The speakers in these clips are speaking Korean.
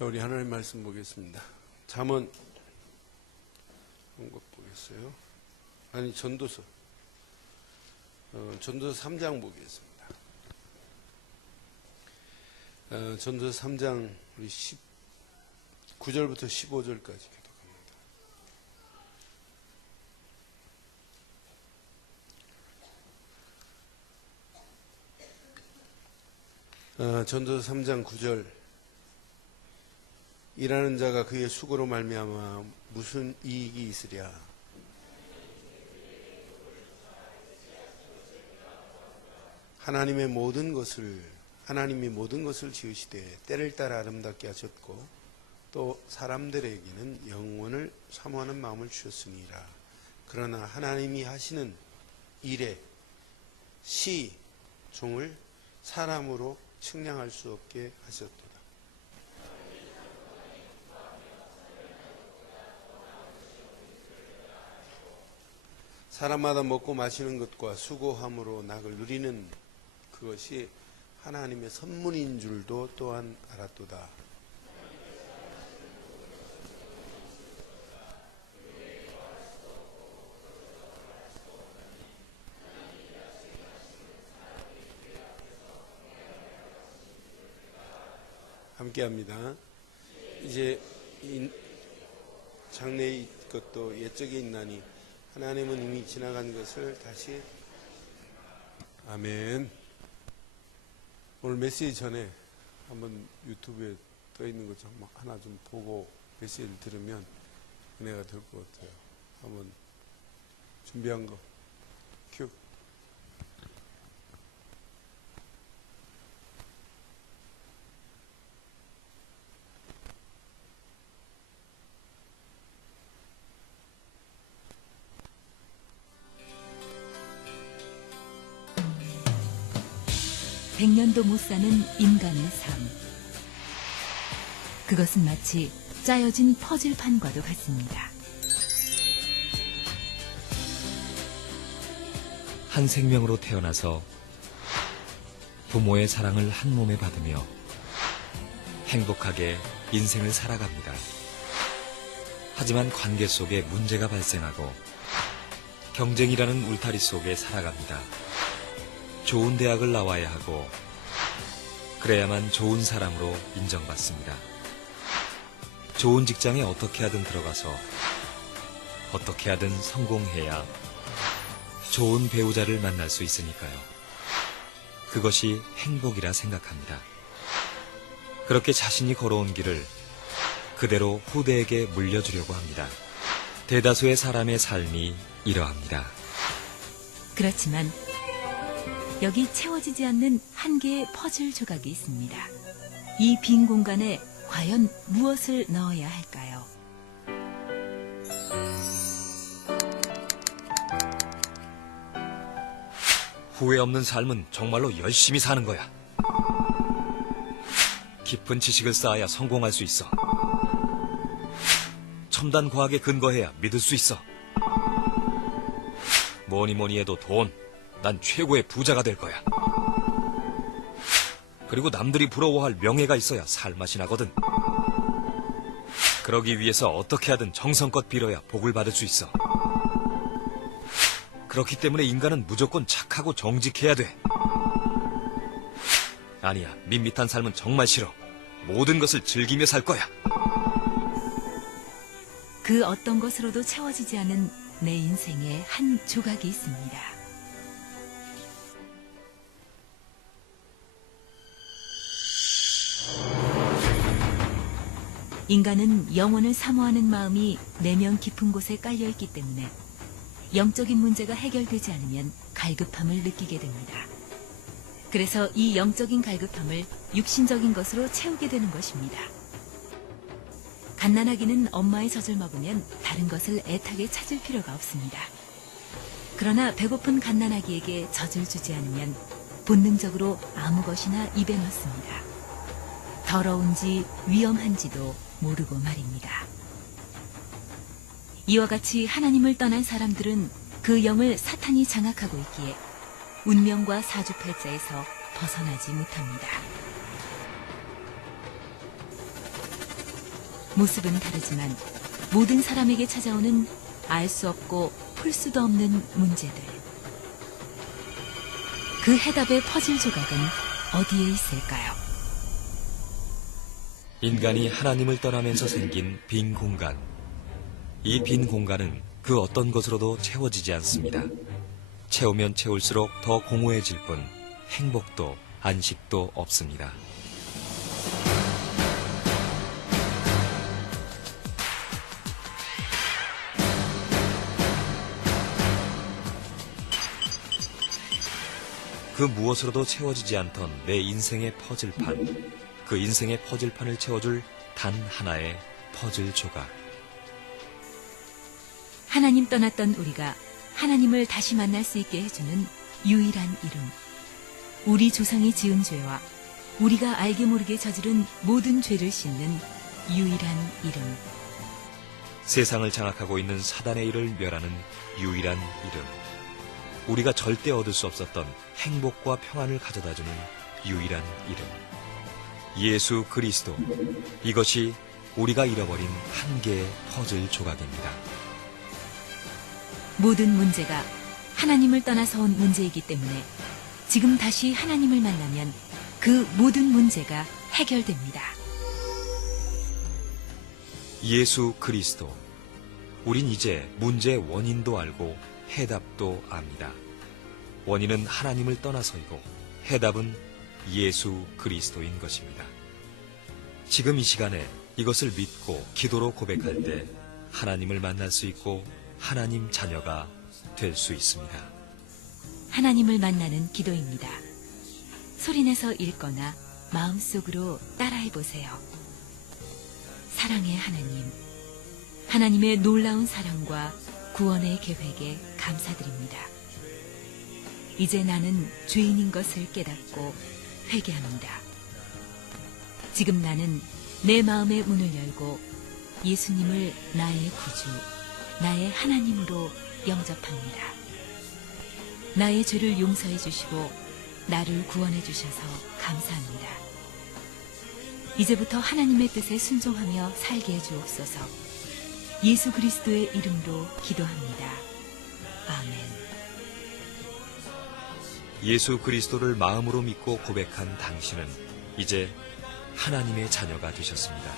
자, 우리 하나님 말씀 보겠습니다. 잠언 한것 보겠어요. 아니, 전도서. 전도서 3장 보겠습니다. 전도서 3장 우리 9절부터 15절까지 교독합니다. 전도서 3장 9절. 일하는 자가 그의 수고로 말미암아 무슨 이익이 있으랴. 하나님이 모든 것을 지으시되 때를 따라 아름답게 하셨고 또 사람들에게는 영원을 사모하는 마음을 주셨으니라. 그러나 하나님이 하시는 일에 종을 사람으로 측량할 수 없게 하셨도다. 사람마다 먹고 마시는 것과 수고함으로 낙을 누리는 그것이 하나님의 선물인 줄도 또한 알았도다. 함께합니다. 이제 장래의 것도 옛적에 있나니 하나님은 이미 지나간 것을 다시. 아멘. 오늘 메시지 전에 한번 유튜브에 떠 있는 것 좀 하나 좀 보고 메시지를 들으면 은혜가 될 것 같아요. 한번 준비한 거 큐. 백년도 못 사는 인간의 삶. 그것은 마치 짜여진 퍼즐판과도 같습니다. 한 생명으로 태어나서 부모의 사랑을 한 몸에 받으며 행복하게 인생을 살아갑니다. 하지만 관계 속에 문제가 발생하고 경쟁이라는 울타리 속에 살아갑니다. 좋은 대학을 나와야 하고 그래야만 좋은 사람으로 인정받습니다. 좋은 직장에 어떻게 하든 들어가서 어떻게 하든 성공해야 좋은 배우자를 만날 수 있으니까요. 그것이 행복이라 생각합니다. 그렇게 자신이 걸어온 길을 그대로 후대에게 물려주려고 합니다. 대다수의 사람의 삶이 이러합니다. 그렇지만 여기 채워지지 않는 한 개의 퍼즐 조각이 있습니다. 이 빈 공간에 과연 무엇을 넣어야 할까요? 후회 없는 삶은 정말로 열심히 사는 거야. 깊은 지식을 쌓아야 성공할 수 있어. 첨단 과학에 근거해야 믿을 수 있어. 뭐니 해도 돈, 난 최고의 부자가 될 거야. 그리고 남들이 부러워할 명예가 있어야 살맛이 나거든. 그러기 위해서 어떻게 하든 정성껏 빌어야 복을 받을 수 있어. 그렇기 때문에 인간은 무조건 착하고 정직해야 돼. 아니야, 밋밋한 삶은 정말 싫어. 모든 것을 즐기며 살 거야. 그 어떤 것으로도 채워지지 않은 내 인생의 한 조각이 있습니다. 인간은 영혼을 사모하는 마음이 내면 깊은 곳에 깔려있기 때문에 영적인 문제가 해결되지 않으면 갈급함을 느끼게 됩니다. 그래서 이 영적인 갈급함을 육신적인 것으로 채우게 되는 것입니다. 갓난아기는 엄마의 젖을 먹으면 다른 것을 애타게 찾을 필요가 없습니다. 그러나 배고픈 갓난아기에게 젖을 주지 않으면 본능적으로 아무 것이나 입에 넣습니다. 더러운지 위험한지도 모르고 말입니다. 이와 같이 하나님을 떠난 사람들은 그 영을 사탄이 장악하고 있기에 운명과 사주팔자에서 벗어나지 못합니다. 모습은 다르지만 모든 사람에게 찾아오는 알 수 없고 풀 수도 없는 문제들. 그 해답의 퍼즐 조각은 어디에 있을까요? 인간이 하나님을 떠나면서 생긴 빈 공간. 이 빈 공간은 그 어떤 것으로도 채워지지 않습니다. 채우면 채울수록 더 공허해질 뿐 행복도 안식도 없습니다. 그 무엇으로도 채워지지 않던 내 인생의 퍼즐판, 그 인생의 퍼즐판을 채워줄 단 하나의 퍼즐 조각. 하나님 떠났던 우리가 하나님을 다시 만날 수 있게 해주는 유일한 이름. 우리 조상이 지은 죄와 우리가 알게 모르게 저지른 모든 죄를 씻는 유일한 이름. 세상을 장악하고 있는 사단의 일을 멸하는 유일한 이름. 우리가 절대 얻을 수 없었던 행복과 평안을 가져다주는 유일한 이름. 예수 그리스도. 이것이 우리가 잃어버린 한 개의 퍼즐 조각입니다. 모든 문제가 하나님을 떠나서 온 문제이기 때문에 지금 다시 하나님을 만나면 그 모든 문제가 해결됩니다. 예수 그리스도. 우린 이제 문제의 원인도 알고 해답도 압니다. 원인은 하나님을 떠나서이고 해답은 예수 그리스도인 것입니다. 지금 이 시간에 이것을 믿고 기도로 고백할 때 하나님을 만날 수 있고 하나님 자녀가 될 수 있습니다. 하나님을 만나는 기도입니다. 소리내서 읽거나 마음속으로 따라해 보세요. 사랑의 하나님, 하나님의 놀라운 사랑과 구원의 계획에 감사드립니다. 이제 나는 죄인인 것을 깨닫고 회개합니다. 지금 나는 내 마음의 문을 열고 예수님을 나의 구주, 나의 하나님으로 영접합니다. 나의 죄를 용서해 주시고 나를 구원해 주셔서 감사합니다. 이제부터 하나님의 뜻에 순종하며 살게 해 주옵소서. 예수 그리스도의 이름으로 기도합니다. 아멘. 예수 그리스도를 마음으로 믿고 고백한 당신은 이제 하나님의 자녀가 되셨습니다.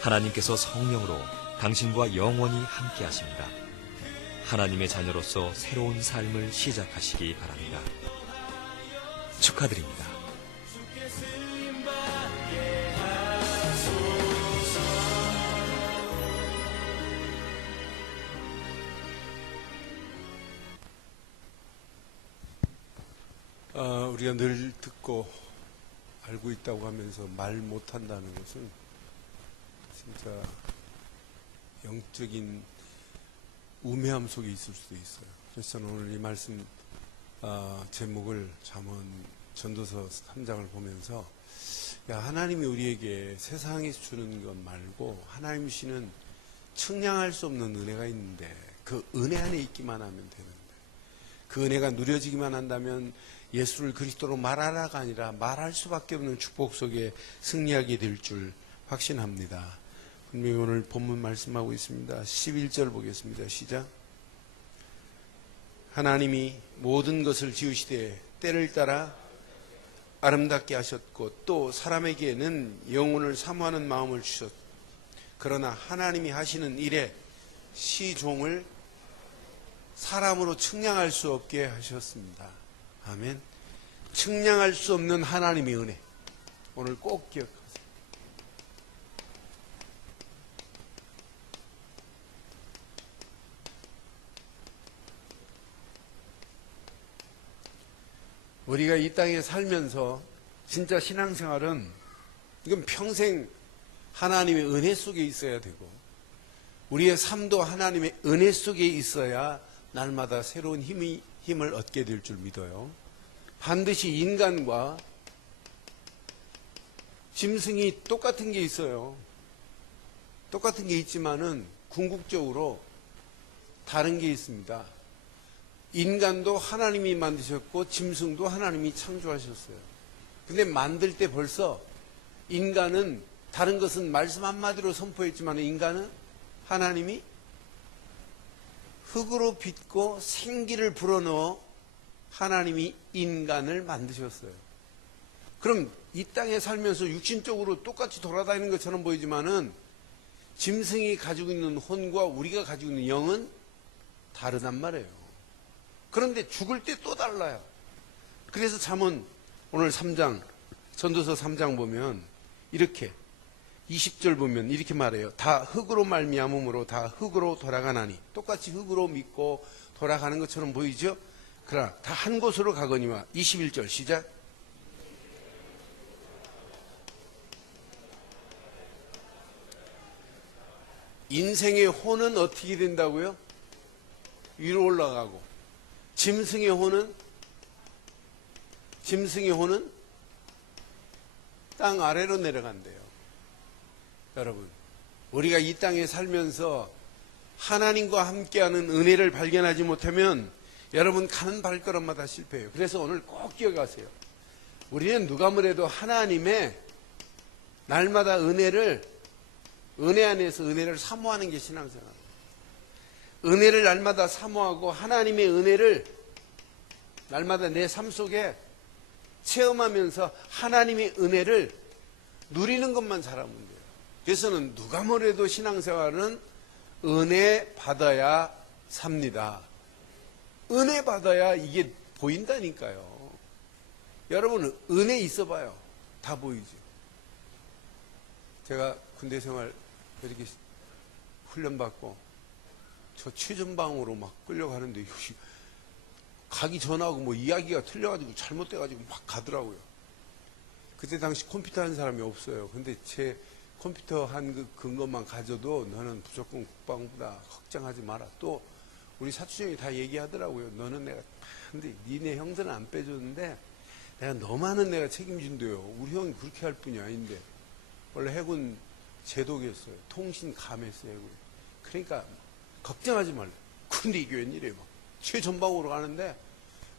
하나님께서 성령으로 당신과 영원히 함께 하십니다. 하나님의 자녀로서 새로운 삶을 시작하시기 바랍니다. 축하드립니다. 우리가 늘 듣고 알고 있다고 하면서 말 못한다는 것은 진짜 영적인 우매함 속에 있을 수도 있어요. 그래서 저는 오늘 이 말씀 제목을 잠언 전도서 3장을 보면서 하나님이 우리에게 세상에서 주는 것 말고 하나님 주시는 측량할 수 없는 은혜가 있는데 그 은혜 안에 있기만 하면 되는데 그 은혜가 누려지기만 한다면 예수를 그리스도로 말하라가 아니라 말할 수밖에 없는 축복 속에 승리하게 될 줄 확신합니다. 분명히 오늘 본문 말씀하고 있습니다. 11절 보겠습니다. 시작. 하나님이 모든 것을 지으시되 때를 따라 아름답게 하셨고 또 사람에게는 영혼을 사모하는 마음을 주셨. 그러나 하나님이 하시는 일에 시종을 사람으로 측량할 수 없게 하셨습니다. 아멘. 측량할 수 없는 하나님의 은혜. 오늘 꼭 기억하세요. 우리가 이 땅에 살면서 진짜 신앙생활은 이건 평생 하나님의 은혜 속에 있어야 되고 우리의 삶도 하나님의 은혜 속에 있어야 날마다 새로운 힘을 얻게 될 줄 믿어요. 반드시 인간과 짐승이 똑같은 게 있어요. 똑같은 게 있지만은 궁극적으로 다른 게 있습니다. 인간도 하나님이 만드셨고 짐승도 하나님이 창조하셨어요. 근데 만들 때 벌써 인간은 다른 것은 말씀 한마디로 선포했지만 인간은 하나님이 흙으로 빚고 생기를 불어넣어 하나님이 인간을 만드셨어요. 그럼 이 땅에 살면서 육신적으로 똑같이 돌아다니는 것처럼 보이지만은 짐승이 가지고 있는 혼과 우리가 가지고 있는 영은 다르단 말이에요. 그런데 죽을 때 또 달라요. 그래서 잠언 오늘 3장 전도서 3장 보면 이렇게 20절 보면 이렇게 말해요. 다 흙으로 말미암음으로 다 흙으로 돌아가나니. 똑같이 흙으로 믿고 돌아가는 것처럼 보이죠? 그러나 다 한 곳으로 가거니와. 21절 시작. 인생의 혼은 어떻게 된다고요? 위로 올라가고 짐승의 혼은 땅 아래로 내려간대요. 여러분, 우리가 이 땅에 살면서 하나님과 함께하는 은혜를 발견하지 못하면 여러분 가는 발걸음마다 실패해요. 그래서 오늘 꼭 기억하세요. 우리는 누가 뭐래도 하나님의 날마다 은혜 안에서 은혜를 사모하는 게 신앙생활이에요. 은혜를 날마다 사모하고 하나님의 은혜를 날마다 내 삶 속에 체험하면서 하나님의 은혜를 누리는 것만 잘하면 돼요. 그래서는 누가 뭐래도 신앙생활은 은혜 받아야 삽니다. 은혜 받아야 이게 보인다니까요. 여러분 은혜 있어봐요. 다 보이죠. 제가 군대 생활 이렇게 훈련받고 저 최전방으로 막 끌려가는데 가기 전하고 뭐 이야기가 틀려가지고 잘못돼가지고 막 가더라고요. 그때 당시 컴퓨터 한 사람이 없어요. 근데 제 컴퓨터 한 그 근거만 가져도 너는 무조건 국방부다. 걱정하지 마라. 또 우리 사추장이 다 얘기하더라고요. 너는 내가 근데 니네 형들은 안 빼줬는데 내가 너만은 내가 책임진대요. 우리 형이 그렇게 할 뿐이 아닌데. 원래 해군 제독이었어요. 통신 감했어요. 해군. 그러니까 걱정하지 말라. 근데 이게 웬일이에요. 막 최전방으로 가는데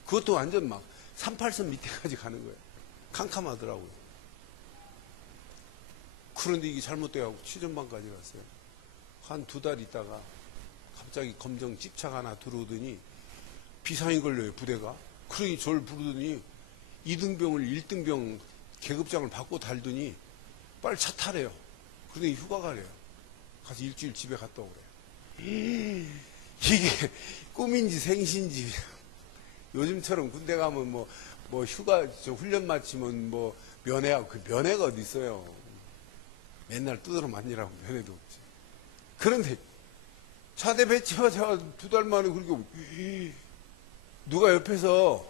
그것도 완전 막 38선 밑에까지 가는 거예요. 캄캄하더라고요. 그런데 이게 잘못돼가지고 최전방까지 갔어요. 한 2달 있다가 갑자기 검정 집착 하나 들어오더니 비상이 걸려요. 부대가. 그러니 저를 부르더니 2등병을 1등병 계급장을 받고 달더니 빨리 차 타래요. 그러더니 휴가 가래요. 가서 일주일 집에 갔다 오래요. 이게 꿈인지 생신지. 요즘처럼 군대 가면 뭐 휴가 훈련 마치면 뭐 면회하고 그 면회가 어디 있어요. 맨날 두드러 맞으라고 면회도 없지. 그런데 차대 배치하자 2달 만에 그렇게 누가 옆에서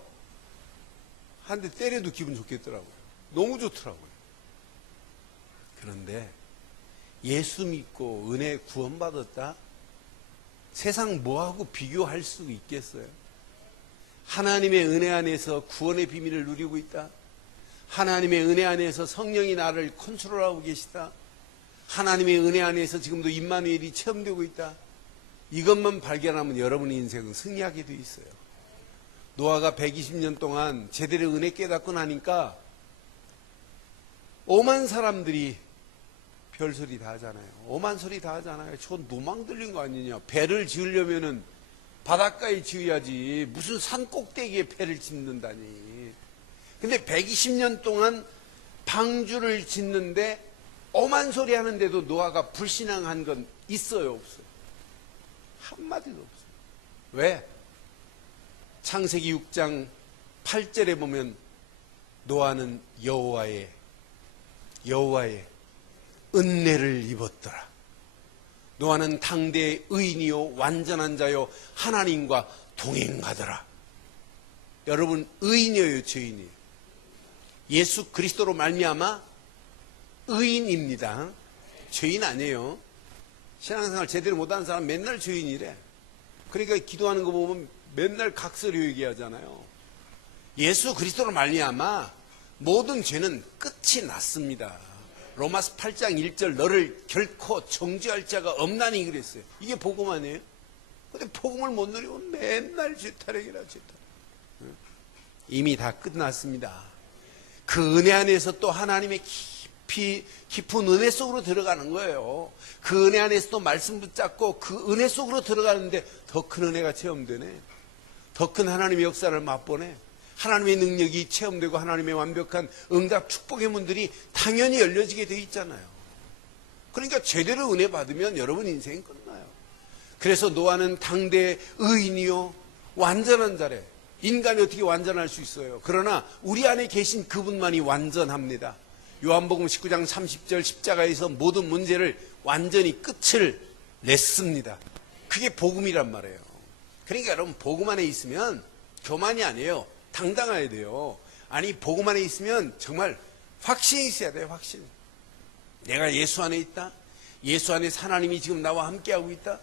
한 대 때려도 기분 좋겠더라고요. 너무 좋더라고요. 그런데 예수 믿고 은혜 구원받았다? 세상 뭐하고 비교할 수 있겠어요? 하나님의 은혜 안에서 구원의 비밀을 누리고 있다. 하나님의 은혜 안에서 성령이 나를 컨트롤하고 계시다. 하나님의 은혜 안에서 지금도 임마누엘이 체험되고 있다. 이것만 발견하면 여러분의 인생은 승리하게 돼 있어요. 노아가 120년 동안 제대로 은혜 깨닫고 나니까 오만 사람들이 별소리 다 하잖아요. 오만 소리 다 하잖아요. 저 노망 들린 거 아니냐. 배를 지으려면은 바닷가에 지어야지 무슨 산 꼭대기에 배를 짓는다니. 근데 120년 동안 방주를 짓는데 오만 소리 하는데도 노아가 불신앙한 건 있어요, 없어요? 한마디도 없어요. 왜? 창세기 6장 8절에 보면 노아는 여호와의 은혜를 입었더라. 노아는 당대의 의인이요 완전한 자요 하나님과 동행하더라. 여러분 의인이에요, 죄인이에요? 예수 그리스도로 말미암아 의인입니다. 죄인 아니에요. 신앙생활 제대로 못하는 사람 맨날 죄인이래. 그러니까 기도하는 거 보면 맨날 각서리 얘기하잖아요. 예수 그리스도로 말미암아 모든 죄는 끝이 났습니다. 로마서 8장 1절 너를 결코 정죄할 자가 없나니 그랬어요. 이게 복음 아니에요? 근데 복음을 못 누리면 맨날 죄타령이라 죄타령. 이미 다 끝났습니다. 그 은혜 안에서 또 하나님의 깊은 은혜 속으로 들어가는 거예요. 그 은혜 안에서 또 말씀 붙잡고 그 은혜 속으로 들어가는데 더 큰 은혜가 체험되네. 더 큰 하나님의 역사를 맛보네. 하나님의 능력이 체험되고 하나님의 완벽한 응답 축복의 문들이 당연히 열려지게 돼 있잖아요. 그러니까 제대로 은혜 받으면 여러분 인생이 끝나요. 그래서 노아는 당대 의인이요 완전한 자래. 인간이 어떻게 완전할 수 있어요? 그러나 우리 안에 계신 그분만이 완전합니다. 요한복음 19장 30절 십자가에서 모든 문제를 완전히 끝을 냈습니다. 그게 복음이란 말이에요. 그러니까 여러분 복음 안에 있으면 교만이 아니에요. 당당해야 돼요. 아니 복음 안에 있으면 정말 확신이 있어야 돼요. 확신. 내가 예수 안에 있다. 예수 안에 하나님이 지금 나와 함께하고 있다.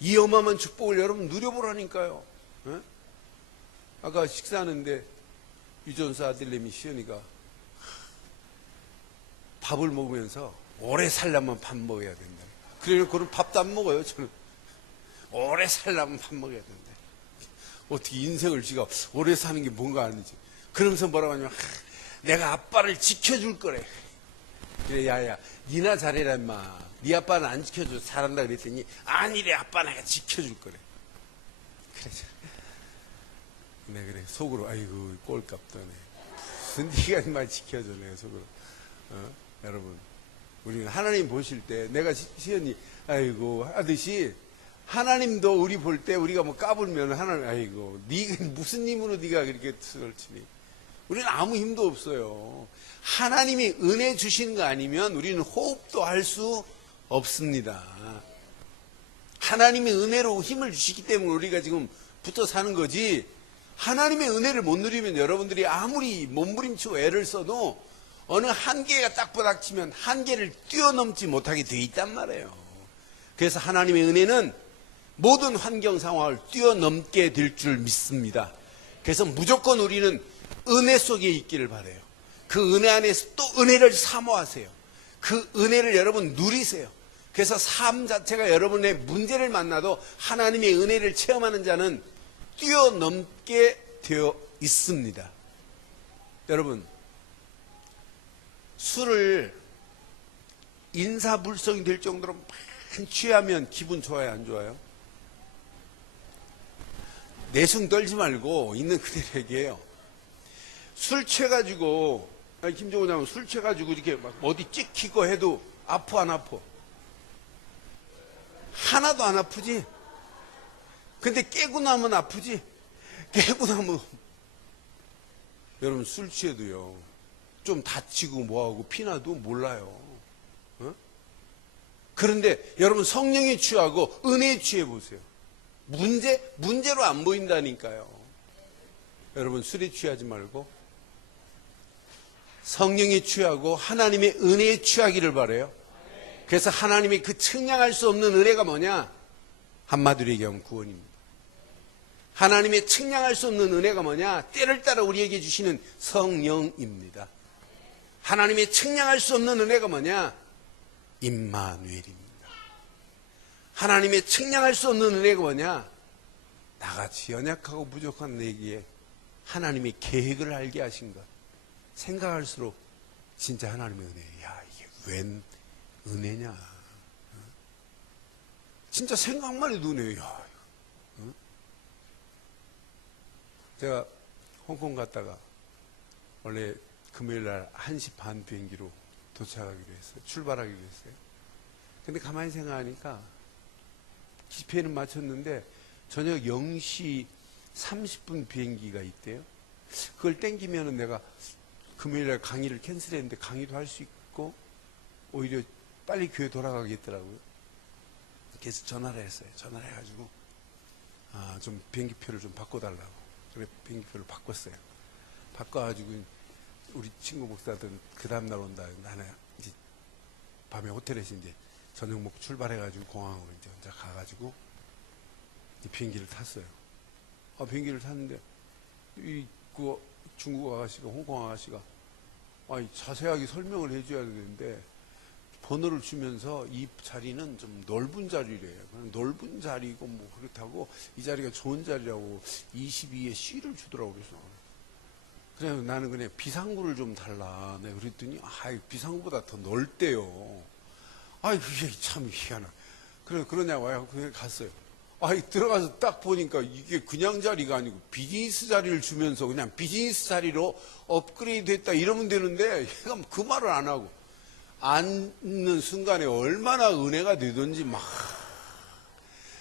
이 어마어마한 축복을 여러분 누려보라니까요. 에? 아까 식사하는데 유전수 아들내미 시연이가 밥을 먹으면서 오래 살려면 밥 먹어야 된다. 그래놓고는 밥도 안 먹어요. 저는 오래 살려면 밥 먹어야 된다. 어떻게 인생을 지가 오래 사는 게 뭔가 아니지. 그러면서 뭐라고 하냐면 내가 아빠를 지켜줄 거래. 그래 야야 니나 잘해라 임마. 네 아빠는 안 지켜줘 잘한다 그랬더니 아니래 아빠 내가 지켜줄 거래. 그래서 내가 그래 속으로 아이고 꼴값도네. 무슨 니가 임마 지켜줘 내가 속으로. 여러분 우리는 하나님 보실 때 내가 시연이 아이고 하듯이 하나님도 우리 볼 때 우리가 뭐 까불면 하나님 아이고 네가 무슨 힘으로 네가 그렇게 수를 치니. 우리는 아무 힘도 없어요. 하나님이 은혜 주신 거 아니면 우리는 호흡도 할 수 없습니다. 하나님이 은혜로 힘을 주시기 때문에 우리가 지금 붙어 사는 거지. 하나님의 은혜를 못 누리면 여러분들이 아무리 몸부림치고 애를 써도 어느 한계가 딱 부닥치면 한계를 뛰어넘지 못하게 돼 있단 말이에요. 그래서 하나님의 은혜는 모든 환경 상황을 뛰어넘게 될 줄 믿습니다. 그래서 무조건 우리는 은혜 속에 있기를 바라요. 그 은혜 안에서 또 은혜를 사모하세요. 그 은혜를 여러분 누리세요. 그래서 삶 자체가 여러분의 문제를 만나도 하나님의 은혜를 체험하는 자는 뛰어넘게 되어 있습니다. 여러분 술을 인사불성이 될 정도로 많이 취하면 기분 좋아요 안 좋아요? 내숭 떨지 말고 있는 그대로 얘기해요. 술 취해가지고 김종호 장군 술 취해가지고 이렇게 막 어디 찍히고 해도 아파 안 아파? 하나도 안 아프지? 근데 깨고 나면 아프지? 깨고 나면 여러분 술 취해도요 좀 다치고 뭐하고 피나도 몰라요. 어? 그런데 여러분 성령에 취하고 은혜에 취해 보세요. 문제로 안 보인다니까요. 여러분 술에 취하지 말고 성령에 취하고 하나님의 은혜에 취하기를 바라요. 그래서 하나님의 그 측량할 수 없는 은혜가 뭐냐? 한마디로 얘기하면 구원입니다. 하나님의 측량할 수 없는 은혜가 뭐냐? 때를 따라 우리에게 주시는 성령입니다. 하나님의 측량할 수 없는 은혜가 뭐냐? 임마누엘입니다. 하나님의 측량할 수 없는 은혜가 뭐냐? 나같이 연약하고 부족한 내게 하나님의 계획을 알게 하신 것. 생각할수록 진짜 하나님의 은혜. 야, 이게 웬 은혜냐? 진짜 생각만 해도 은혜야. 제가 홍콩 갔다가 원래 금요일날 1시 반 비행기로 도착하기로 했어요. 출발하기로 했어요. 근데 가만히 생각하니까 기표는 맞췄는데 저녁 0시 30분 비행기가 있대요. 그걸 땡기면은 내가 금요일날 강의를 캔슬했는데 강의도 할 수 있고 오히려 빨리 교회 돌아가겠더라고요. 그래서 전화를 했어요. 전화를 해가지고 좀 비행기표를 좀 바꿔달라고. 그래 비행기표를 바꿨어요. 바꿔가지고 우리 친구 목사들은 그 다음날 온다. 나는 이제 밤에 호텔에서 이제 저녁 먹고 출발해가지고 공항으로 이제 혼자 가가지고 이 비행기를 탔어요. 비행기를 탔는데 그 중국 아가씨가 홍콩 아가씨가 자세하게 설명을 해줘야 되는데 번호를 주면서 이 자리는 좀 넓은 자리래요. 넓은 자리고 뭐 그렇다고 이 자리가 좋은 자리라고 22에 C를 주더라고. 그래서 그래 나는 그냥 비상구를 좀 달라. 내가 그랬더니 비상구보다 더 넓대요. 그게 참 희한하. 그래 그러냐고 해서 그냥 갔어요. 들어가서 딱 보니까 이게 그냥 자리가 아니고 비즈니스 자리를 주면서 그냥 비즈니스 자리로 업그레이드 했다 이러면 되는데 얘가 그 말을 안 하고 앉는 순간에 얼마나 은혜가 되던지 막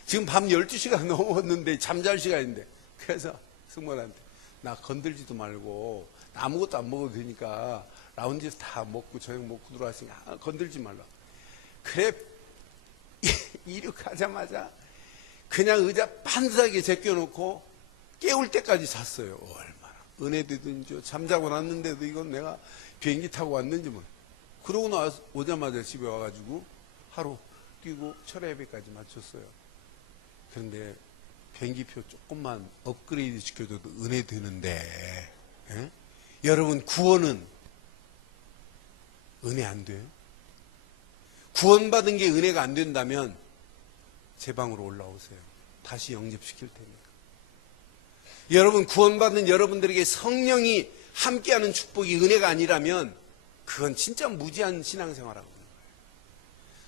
지금 밤 12시가 넘었는데 잠잘 시간인데 그래서 승무원한테 나 건들지도 말고 아무것도 안 먹어도 되니까 라운지에서 다 먹고 저녁 먹고 들어왔으니까 건들지 말라. 그래 이륙하자마자 그냥 의자 반듯하게 제껴놓고 깨울 때까지 잤어요. 얼마나 은혜되든지 잠자고 났는데도 이건 내가 비행기 타고 왔는지 몰라. 그러고 오자마자 집에 와가지고 하루 뛰고 철야 예배까지 마쳤어요. 그런데 비행기표 조금만 업그레이드 시켜줘도 은혜되는데 여러분 구원은 은혜 안 돼요? 구원받은 게 은혜가 안 된다면 제 방으로 올라오세요. 다시 영접시킬 테니까. 여러분 구원받은 여러분들에게 성령이 함께하는 축복이 은혜가 아니라면 그건 진짜 무지한 신앙생활하고 있는 거예요.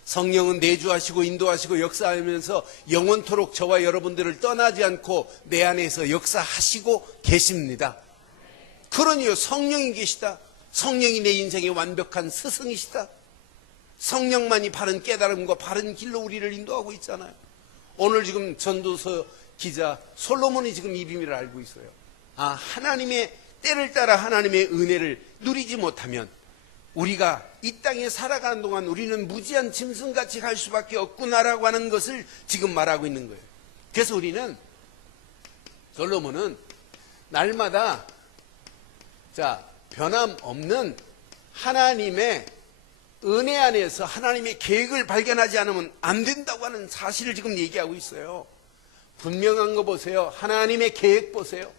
성령은 내주하시고 인도하시고 역사하면서 영원토록 저와 여러분들을 떠나지 않고 내 안에서 역사하시고 계십니다. 그러니요 성령이 계시다. 성령이 내 인생의 완벽한 스승이시다. 성령만이 바른 깨달음과 바른 길로 우리를 인도하고 있잖아요. 오늘 지금 전도서 기자 솔로몬이 지금 이 비밀을 알고 있어요. 하나님의 때를 따라 하나님의 은혜를 누리지 못하면 우리가 이 땅에 살아가는 동안 우리는 무지한 짐승같이 갈 수밖에 없구나라고 하는 것을 지금 말하고 있는 거예요. 그래서 우리는 솔로몬은 날마다 변함없는 하나님의 은혜 안에서 하나님의 계획을 발견하지 않으면 안 된다고 하는 사실을 지금 얘기하고 있어요. 분명한 거 보세요. 하나님의 계획 보세요.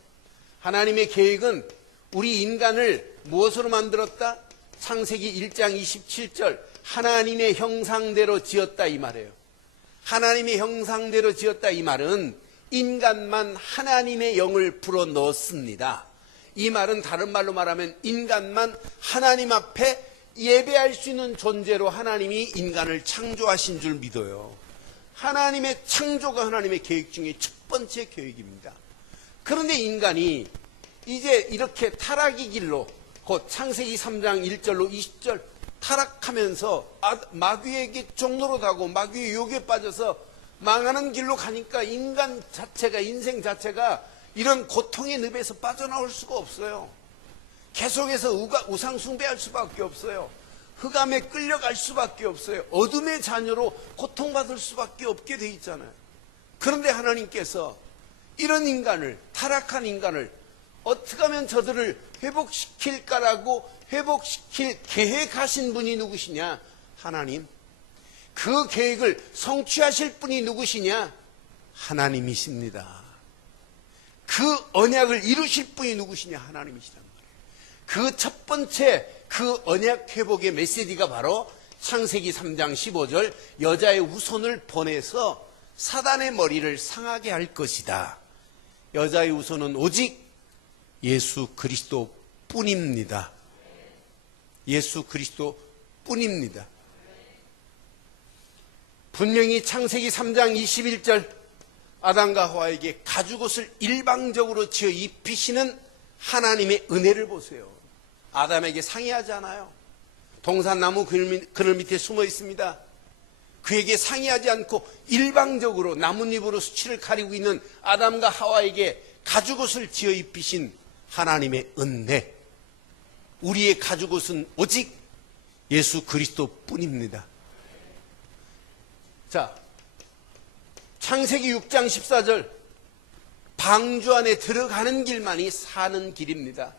하나님의 계획은 우리 인간을 무엇으로 만들었다? 창세기 1장 27절 하나님의 형상대로 지었다 이 말이에요. 하나님의 형상대로 지었다 이 말은 인간만 하나님의 영을 불어넣었습니다. 이 말은 다른 말로 말하면 인간만 하나님 앞에 예배할 수 있는 존재로 하나님이 인간을 창조하신 줄 믿어요. 하나님의 창조가 하나님의 계획 중에 첫 번째 계획입니다. 그런데 인간이 이제 이렇게 타락의 길로 곧 창세기 3장 1절로 20절 타락하면서 마귀에게 종로로 가고 마귀의 유혹에 빠져서 망하는 길로 가니까 인간 자체가 인생 자체가 이런 고통의 늪에서 빠져나올 수가 없어요. 계속해서 우상 숭배할 수밖에 없어요. 흑암에 끌려갈 수밖에 없어요. 어둠의 자녀로 고통받을 수밖에 없게 돼 있잖아요. 그런데 하나님께서 이런 인간을 타락한 인간을 어떻게 하면 저들을 회복시킬까라고 회복시킬 계획하신 분이 누구시냐? 하나님. 그 계획을 성취하실 분이 누구시냐? 하나님이십니다. 그 언약을 이루실 분이 누구시냐? 하나님이시단 말이에요. 그 첫 번째 그 언약 회복의 메시지가 바로 창세기 3장 15절 여자의 후손을 보내서 사단의 머리를 상하게 할 것이다. 여자의 후손은 오직 예수 그리스도 뿐입니다. 예수 그리스도 뿐입니다. 분명히 창세기 3장 21절 아담과 하와에게 가죽옷을 일방적으로 지어 입히시는 하나님의 은혜를 보세요. 아담에게 상의하지 않아요. 동산나무 그늘 밑에 숨어 있습니다. 그에게 상의하지 않고 일방적으로 나뭇잎으로 수치를 가리고 있는 아담과 하와에게 가죽옷을 지어 입히신 하나님의 은혜. 우리의 가죽옷은 오직 예수 그리스도 뿐입니다. 자, 창세기 6장 14절 방주 안에 들어가는 길만이 사는 길입니다.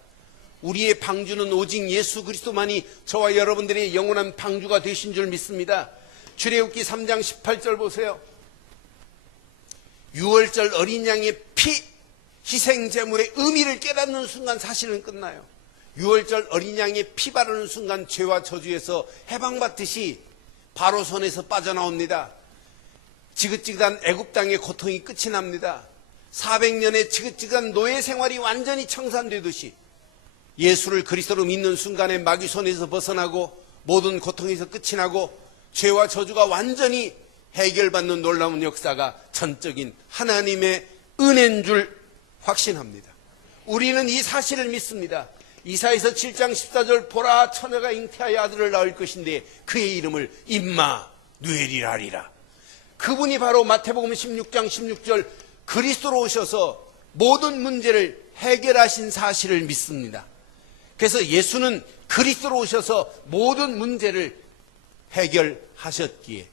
우리의 방주는 오직 예수 그리스도만이 저와 여러분들의 영원한 방주가 되신 줄 믿습니다. 출애굽기 3장 18절 보세요. 6월절 어린 양의 피 희생제물의 의미를 깨닫는 순간 사실은 끝나요. 6월절 어린 양의 피 바르는 순간 죄와 저주에서 해방받듯이 바로 손에서 빠져나옵니다. 지긋지긋한 애굽 땅의 고통이 끝이 납니다. 400년의 지긋지긋한 노예 생활이 완전히 청산되듯이 예수를 그리스도로 믿는 순간에 마귀 손에서 벗어나고 모든 고통에서 끝이 나고 죄와 저주가 완전히 해결받는 놀라운 역사가 전적인 하나님의 은혜인 줄 확신합니다. 우리는 이 사실을 믿습니다. 이사야서 7장 14절 보라 처녀가 잉태하여 아들을 낳을 것인데 그의 이름을 임마누엘이라 하리라. 그분이 바로 마태복음 16장 16절 그리스도로 오셔서 모든 문제를 해결하신 사실을 믿습니다. 그래서 예수는 그리스도로 오셔서 모든 문제를 해결하셨기에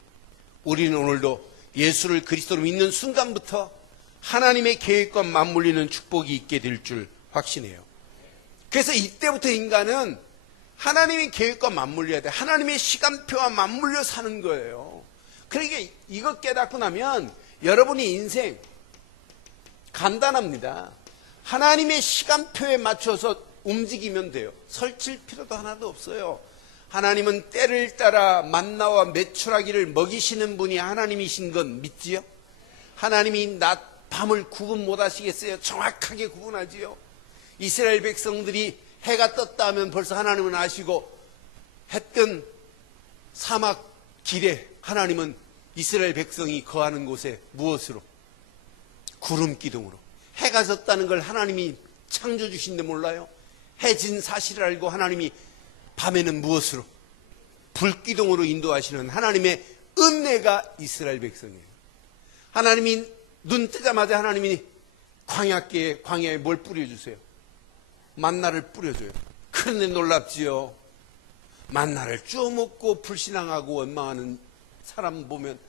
우리는 오늘도 예수를 그리스도로 믿는 순간부터 하나님의 계획과 맞물리는 축복이 있게 될 줄 확신해요. 그래서 이때부터 인간은 하나님의 계획과 맞물려야 돼. 하나님의 시간표와 맞물려 사는 거예요. 그러니까 이거 깨닫고 나면 여러분의 인생 간단합니다. 하나님의 시간표에 맞춰서 움직이면 돼요. 설칠 필요도 하나도 없어요. 하나님은 때를 따라 만나와 메추라기를 먹이시는 분이 하나님이신 건 믿지요? 하나님이 낮 밤을 구분 못 하시겠어요? 정확하게 구분하지요. 이스라엘 백성들이 해가 떴다 하면 벌써 하나님은 아시고 해 뜬 사막 길에 하나님은 이스라엘 백성이 거하는 곳에 무엇으로? 구름 기둥으로. 해가 졌다는 걸 하나님이 창조 주신데 몰라요? 해진 사실을 알고 하나님이 밤에는 무엇으로? 불기둥으로 인도하시는 하나님의 은혜가 이스라엘 백성이에요. 하나님이 눈 뜨자마자 하나님이 광야에 뭘 뿌려주세요? 만나를 뿌려줘요. 그런데 놀랍지요. 만나를 쭉 먹고 불신앙하고 원망하는 사람 보면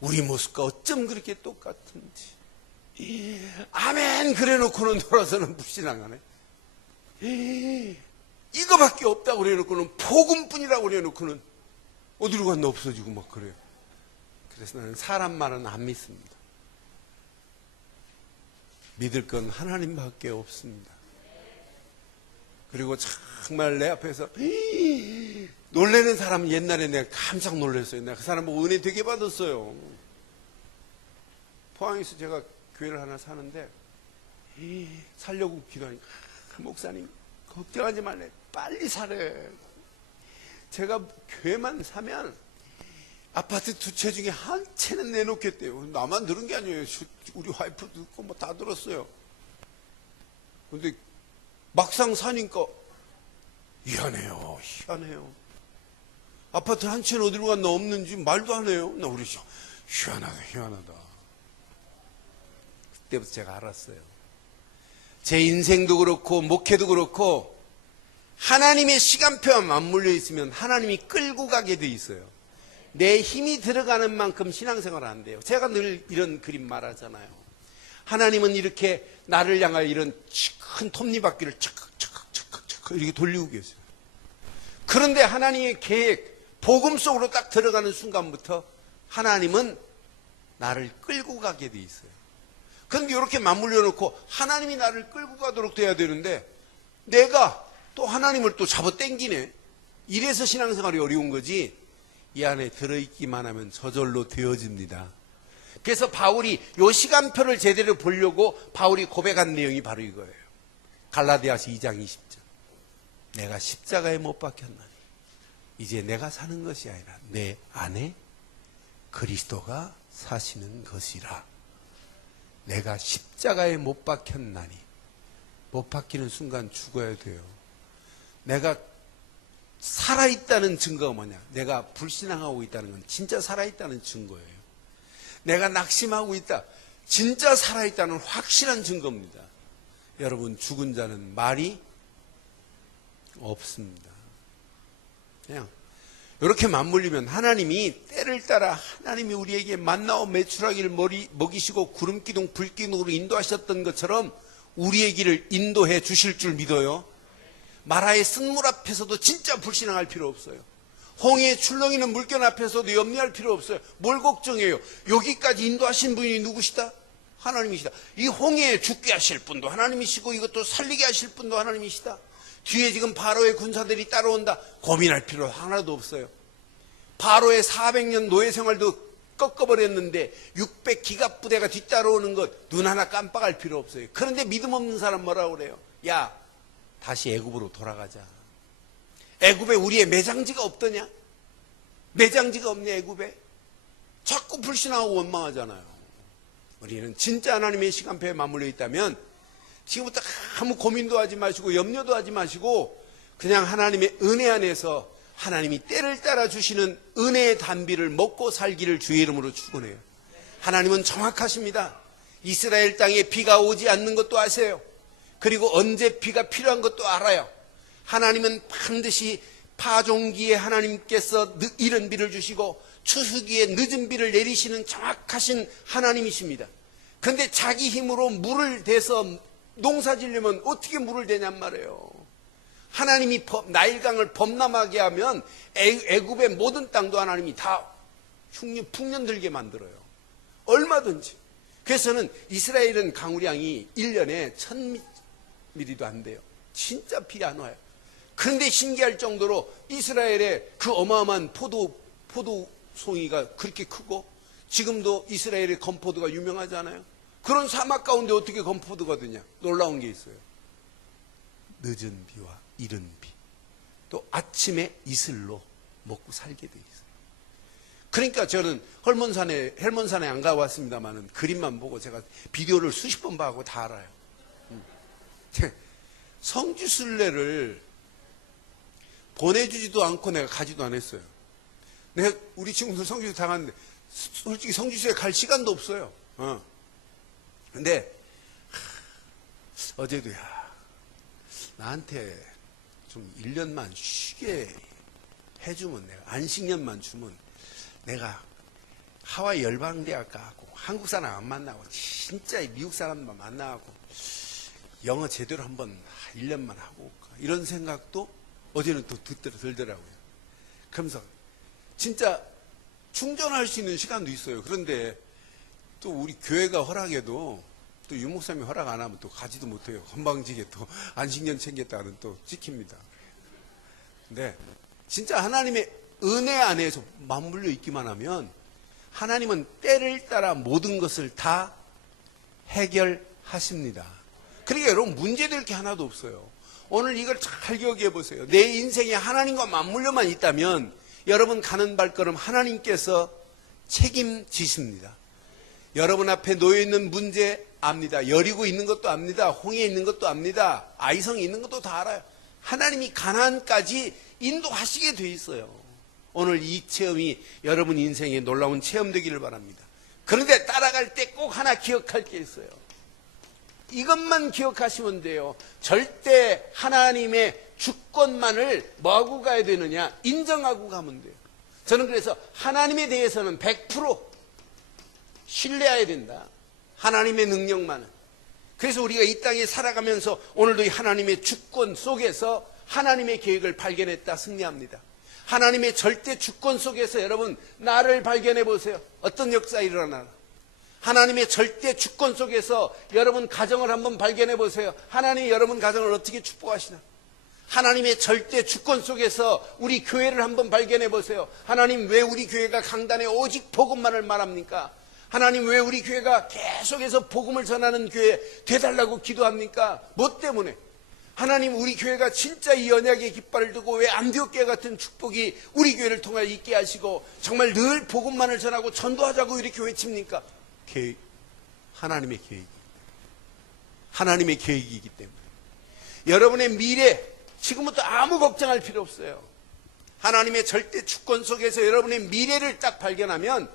우리 모습과 어쩜 그렇게 똑같은지. 아멘 그래 놓고는 돌아서는 불신앙하네. 이거밖에 없다고 그래 놓고는 복음뿐이라고 그래 놓고는 어디로 갔나 없어지고 막 그래요. 그래서 나는 사람 말은 안 믿습니다. 믿을 건 하나님밖에 없습니다. 그리고 정말 내 앞에서 놀라는 사람은 옛날에 내가 깜짝 놀랐어요. 내가 그 사람 보고 은혜 되게 받았어요. 포항에서 제가 교회를 하나 사는데 살려고 기도하니까 목사님 걱정하지 말래. 빨리 사래. 제가 교회만 사면 아파트 두 채 중에 한 채는 내놓겠대요. 나만 들은 게 아니에요. 우리 와이프 듣고 뭐 다 들었어요. 근데 막상 사니까 희한해요. 아파트 한 채는 어디로 갔나 없는지 말도 안 해요. 나 우리 희한하다. 그때부터 제가 알았어요. 제 인생도 그렇고 목회도 그렇고 하나님의 시간표와 맞물려 있으면 하나님이 끌고 가게 돼 있어요. 내 힘이 들어가는 만큼 신앙생활 안 돼요. 제가 늘 이런 그림 말하잖아요. 하나님은 이렇게 나를 향하여 이런 큰 톱니바퀴를 착착 이렇게 돌리고 계세요. 그런데 하나님의 계획, 복음 속으로 딱 들어가는 순간부터 하나님은 나를 끌고 가게 돼 있어요. 그런데 이렇게 맞물려 놓고 하나님이 나를 끌고 가도록 돼야 되는데 내가 또 하나님을 또 잡아 당기네. 이래서 신앙생활이 어려운 거지. 이 안에 들어있기만 하면 저절로 되어집니다. 그래서 바울이 이 시간표를 제대로 보려고 바울이 고백한 내용이 바로 이거예요. 갈라디아서 2장 20절. 내가 십자가에 못 박혔나니 이제 내가 사는 것이 아니라 내 안에 그리스도가 사시는 것이라. 내가 십자가에 못 박혔나니. 못 박히는 순간 죽어야 돼요. 내가 살아있다는 증거가 뭐냐? 내가 불신앙하고 있다는 건 진짜 살아있다는 증거예요. 내가 낙심하고 있다. 진짜 살아있다는 확실한 증거입니다. 여러분, 죽은 자는 말이 없습니다. 그냥 이렇게 맞물리면 하나님이 때를 따라 하나님이 우리에게 만나와 메추라기를 먹이시고 구름기둥 불기둥으로 인도하셨던 것처럼 우리의 길을 인도해 주실 줄 믿어요. 마라의 쓴물 앞에서도 진짜 불신앙할 필요 없어요. 홍해의 출렁이는 물결 앞에서도 염려할 필요 없어요. 뭘 걱정해요? 여기까지 인도하신 분이 누구시다? 하나님이시다. 이 홍해에 죽게 하실 분도 하나님이시고 이것도 살리게 하실 분도 하나님이시다. 뒤에 지금 바로의 군사들이 따라온다. 고민할 필요 하나도 없어요. 바로의 400년 노예 생활도 꺾어버렸는데 600기갑 부대가 뒤따라오는 것 눈 하나 깜빡할 필요 없어요. 그런데 믿음 없는 사람 뭐라고 그래요? 야, 다시 애굽으로 돌아가자. 애굽에 우리의 매장지가 없더냐? 매장지가 없네 애굽에. 자꾸 불신하고 원망하잖아요. 우리는 진짜 하나님의 시간표에 맞물려 있다면 지금부터 아무 고민도 하지 마시고 염려도 하지 마시고 그냥 하나님의 은혜 안에서 하나님이 때를 따라 주시는 은혜의 단비를 먹고 살기를 주의 이름으로 축원해요. 하나님은 정확하십니다. 이스라엘 땅에 비가 오지 않는 것도 아세요. 그리고 언제 비가 필요한 것도 알아요. 하나님은 반드시 파종기에 하나님께서 이른 비를 주시고 추수기에 늦은 비를 내리시는 정확하신 하나님이십니다. 그런데 자기 힘으로 물을 대서 농사 지려면 어떻게 물을 대냔 말이에요. 하나님이 나일강을 범람하게 하면 애굽의 모든 땅도 하나님이 다 풍년 들게 만들어요. 얼마든지. 그래서는 이스라엘은 강우량이 1년에 1000mm도 안 돼요. 진짜 비 안 와요. 그런데 신기할 정도로 이스라엘의 그 어마어마한 포도송이가 그렇게 크고 지금도 이스라엘의 건포도가 유명하잖아요. 그런 사막 가운데 어떻게 건포도가 되냐? 놀라운 게 있어요. 늦은 비와 이른 비, 또 아침에 이슬로 먹고 살게 돼 있어요. 그러니까 저는 헬몬산에 안 가봤습니다만은 그림만 보고 제가 비디오를 수십 번 봐고 다 알아요. 성지순례를 보내주지도 않고 내가 가지도 않았어요. 내가 우리 친구들 성지순례 다 갔는데 솔직히 성지순례 갈 시간도 없어요. 근데 어제도 나한테 좀 1년만 쉬게 해주면 내가 안식년만 주면 내가 하와이 열방대학 가고 한국 사람 안 만나고 진짜 미국 사람만 만나고 영어 제대로 한번 1년만 하고 올까 이런 생각도 어제는 또 들더라고요. 그러면서 진짜 충전할 수 있는 시간도 있어요. 그런데 또 우리 교회가 허락해도 또 유목사님이 허락 안 하면 또 가지도 못해요. 건방지게 또 안식년 챙겼다는 또 찍힙니다. 근데 진짜 하나님의 은혜 안에서 맞물려 있기만 하면 하나님은 때를 따라 모든 것을 다 해결하십니다. 그러니까 여러분 문제될 게 하나도 없어요. 오늘 이걸 잘 기억해 보세요. 내 인생에 하나님과 맞물려만 있다면 여러분 가는 발걸음 하나님께서 책임지십니다. 여러분 앞에 놓여있는 문제 압니다. 여리고 있는 것도 압니다. 홍해 있는 것도 압니다. 아이성이 있는 것도 다 알아요. 하나님이 가나안까지 인도하시게 돼 있어요. 오늘 이 체험이 여러분 인생에 놀라운 체험 되기를 바랍니다. 그런데 따라갈 때 꼭 하나 기억할 게 있어요. 이것만 기억하시면 돼요. 절대 하나님의 주권만을 뭐하고 가야 되느냐? 인정하고 가면 돼요. 저는 그래서 하나님에 대해서는 100% 신뢰해야 된다. 하나님의 능력만은. 그래서 우리가 이 땅에 살아가면서 오늘도 이 하나님의 주권 속에서 하나님의 계획을 발견했다 승리합니다. 하나님의 절대 주권 속에서 여러분 나를 발견해 보세요. 어떤 역사 일어나나. 하나님의 절대 주권 속에서 여러분 가정을 한번 발견해 보세요. 하나님이 여러분 가정을 어떻게 축복하시나. 하나님의 절대 주권 속에서 우리 교회를 한번 발견해 보세요. 하나님 왜 우리 교회가 강단에 오직 복음만을 말합니까? 하나님 왜 우리 교회가 계속해서 복음을 전하는 교회 되달라고 기도합니까? 뭐 때문에? 하나님 우리 교회가 진짜 이 언약의 깃발을 두고 왜 안디옥교회 같은 축복이 우리 교회를 통하여 있게 하시고 정말 늘 복음만을 전하고 전도하자고 이렇게 외칩니까? 계획, 하나님의 계획이. 하나님의 계획이기 때문에. 여러분의 미래, 지금부터 아무 걱정할 필요 없어요. 하나님의 절대 주권 속에서 여러분의 미래를 딱 발견하면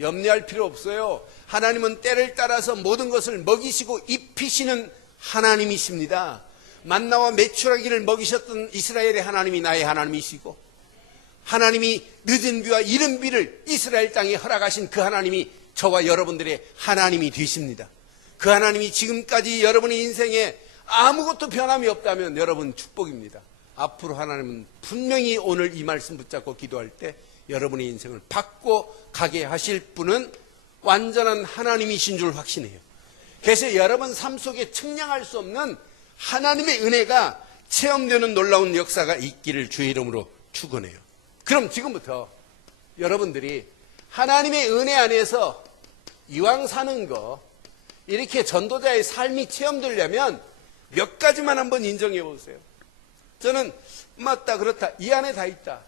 염려할 필요 없어요. 하나님은 때를 따라서 모든 것을 먹이시고 입히시는 하나님이십니다. 만나와 메추라기를 먹이셨던 이스라엘의 하나님이 나의 하나님이시고 하나님이 늦은 비와 이른 비를 이스라엘 땅에 허락하신 그 하나님이 저와 여러분들의 하나님이 되십니다. 그 하나님이 지금까지 여러분의 인생에 아무것도 변함이 없다면 여러분 축복입니다. 앞으로 하나님은 분명히 오늘 이 말씀 붙잡고 기도할 때 여러분의 인생을 바꿔 가게 하실 분은 완전한 하나님이신 줄 확신해요. 그래서 여러분 삶 속에 측량할 수 없는 하나님의 은혜가 체험되는 놀라운 역사가 있기를 주의 이름으로 축원해요. 그럼 지금부터 여러분들이 하나님의 은혜 안에서 이왕 사는 거 이렇게 전도자의 삶이 체험되려면 몇 가지만 한번 인정해 보세요. 저는 맞다 그렇다 이 안에 다 있다.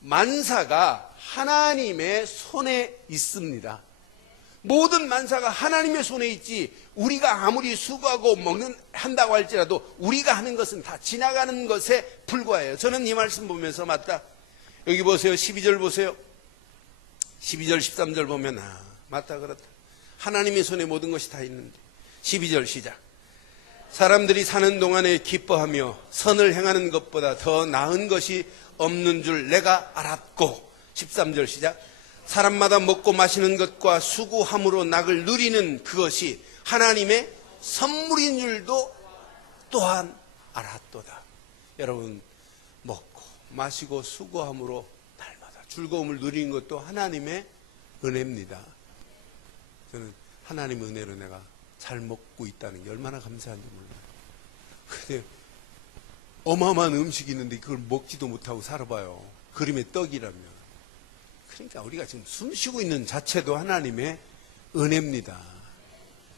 만사가 하나님의 손에 있습니다. 모든 만사가 하나님의 손에 있지 우리가 아무리 수고하고 한다고 할지라도 우리가 하는 것은 다 지나가는 것에 불과해요. 저는 이 말씀 보면서 맞다. 여기 보세요. 12절 보세요. 12절 13절 보면 맞다 그렇다. 하나님의 손에 모든 것이 다 있는데 12절 시작. 사람들이 사는 동안에 기뻐하며 선을 행하는 것보다 더 나은 것이 없는 줄 내가 알았고 13절 시작. 사람마다 먹고 마시는 것과 수고함으로 낙을 누리는 그것이 하나님의 선물인 줄도 또한 알았도다. 여러분 먹고 마시고 수고함으로 날마다 즐거움을 누리는 것도 하나님의 은혜입니다. 저는 하나님의 은혜로 내가 잘 먹고 있다는 게 얼마나 감사한지 몰라요. 근데 어마어마한 음식이 있는데 그걸 먹지도 못하고 살아봐요. 그림의 떡이라면. 그러니까 우리가 지금 숨 쉬고 있는 자체도 하나님의 은혜입니다.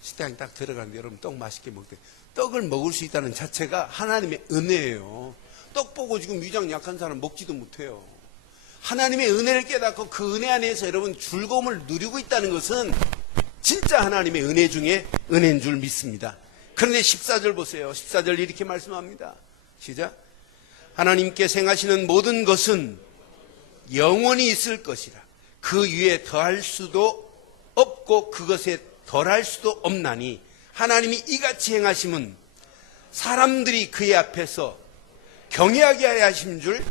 식당에 딱 들어가는데 여러분 떡 맛있게 먹대. 떡을 먹을 수 있다는 자체가 하나님의 은혜예요. 떡 보고 지금 위장 약한 사람 먹지도 못해요. 하나님의 은혜를 깨닫고 그 은혜 안에서 여러분 즐거움을 누리고 있다는 것은 진짜 하나님의 은혜 중에 은혜인 줄 믿습니다. 그런데 14절 보세요. 14절 이렇게 말씀합니다. 시작. 하나님께 행하시는 모든 것은 영원히 있을 것이라. 그 위에 더할 수도 없고 그것에 덜할 수도 없나니 하나님이 이같이 행하심은 사람들이 그의 앞에서 경외하게 하여 하신 줄.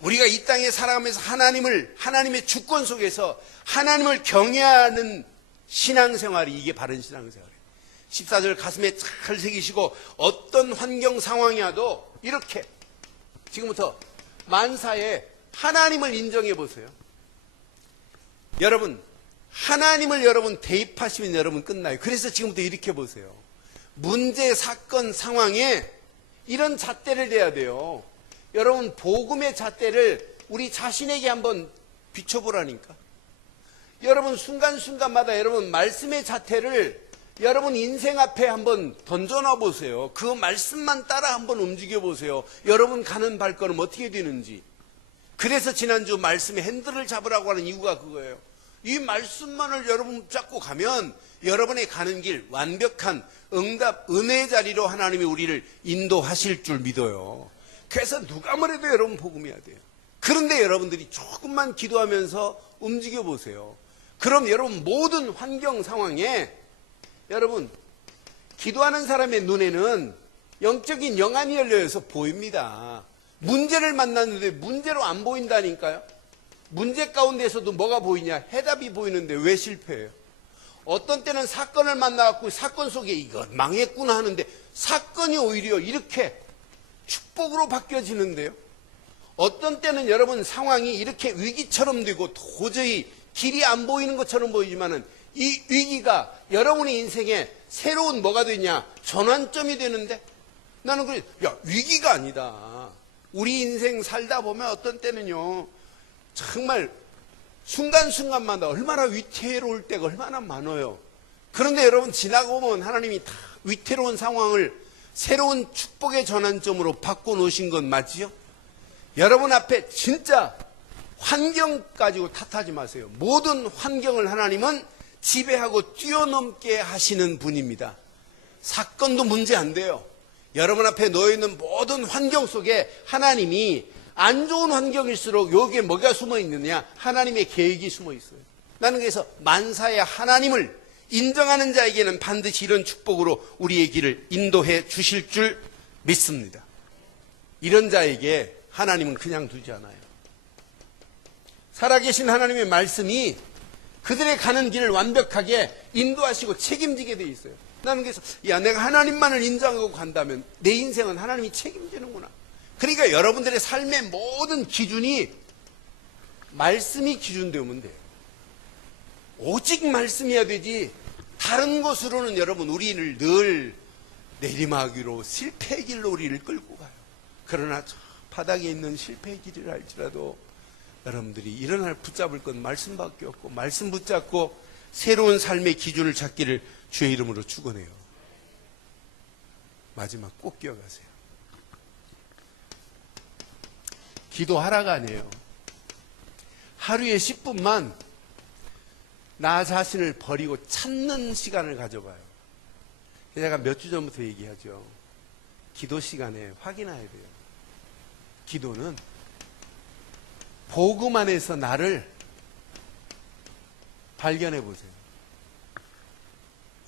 우리가 이 땅에 살아가면서 하나님의 주권 속에서 하나님을 경외하는 신앙생활이 이게 바른 신앙생활이에요. 14절 가슴에 잘 새기시고 어떤 환경 상황이 와도 이렇게 지금부터 만사에 하나님을 인정해 보세요. 여러분 하나님을 여러분 대입하시면 여러분 끝나요. 그래서 지금부터 이렇게 보세요. 문제, 사건, 상황에 이런 잣대를 대야 돼요. 여러분 복음의 잣대를 우리 자신에게 한번 비춰보라니까. 여러분 순간순간마다 여러분 말씀의 잣대를 여러분 인생 앞에 한번 던져놔 보세요. 그 말씀만 따라 한번 움직여 보세요. 여러분 가는 발걸음 어떻게 되는지. 그래서 지난주 말씀의 핸들을 잡으라고 하는 이유가 그거예요. 이 말씀만을 여러분 잡고 가면 여러분의 가는 길 완벽한 응답, 은혜의 자리로 하나님이 우리를 인도하실 줄 믿어요. 그래서 누가 뭐래도 여러분 복음해야 돼요. 그런데 여러분들이 조금만 기도하면서 움직여 보세요. 그럼 여러분 모든 환경 상황에 여러분 기도하는 사람의 눈에는 영적인 영안이 열려서 보입니다. 문제를 만났는데 문제로 안 보인다니까요. 문제 가운데서도 뭐가 보이냐? 해답이 보이는데 왜 실패해요? 어떤 때는 사건을 만나갖고 사건 속에 이거 망했구나 하는데 사건이 오히려 이렇게 축복으로 바뀌어지는데요. 어떤 때는 여러분 상황이 이렇게 위기처럼 되고 도저히 길이 안 보이는 것처럼 보이지만은 이 위기가 여러분의 인생에 새로운 뭐가 되냐? 전환점이 되는데 나는 그래, 위기가 아니다. 우리 인생 살다 보면 어떤 때는요, 정말 순간순간마다 얼마나 위태로울 때가 얼마나 많아요. 그런데 여러분 지나고 보면 하나님이 다 위태로운 상황을 새로운 축복의 전환점으로 바꿔놓으신 건 맞지요? 여러분 앞에 진짜 환경 가지고 탓하지 마세요. 모든 환경을 하나님은 지배하고 뛰어넘게 하시는 분입니다. 사건도 문제 안 돼요. 여러분 앞에 놓여있는 모든 환경 속에 하나님이 안 좋은 환경일수록 여기에 뭐가 숨어 있느냐? 하나님의 계획이 숨어 있어요. 나는 그래서 만사의 하나님을 인정하는 자에게는 반드시 이런 축복으로 우리의 길을 인도해 주실 줄 믿습니다. 이런 자에게 하나님은 그냥 두지 않아요. 살아계신 하나님의 말씀이 그들의 가는 길을 완벽하게 인도하시고 책임지게 돼 있어요. 나는 그래서 내가 하나님만을 인정하고 간다면 내 인생은 하나님이 책임지는구나. 그러니까 여러분들의 삶의 모든 기준이 말씀이 기준 되면 돼요. 오직 말씀이어야 되지 다른 것으로는 여러분 우리를 늘 내리막이로 실패의 길로 우리를 끌고 가요. 그러나 저 바닥에 있는 실패의 길이라 할지라도 여러분들이 일어날 붙잡을 건 말씀밖에 없고 말씀 붙잡고 새로운 삶의 기준을 찾기를 주의 이름으로 축원해요. 마지막 꼭 기억하세요. 기도하라가 아니에요. 하루에 10분만 나 자신을 버리고 찾는 시간을 가져봐요. 제가 몇 주 전부터 얘기하죠. 기도 시간에 확인해야 돼요. 기도는 복음 안에서 나를 발견해 보세요.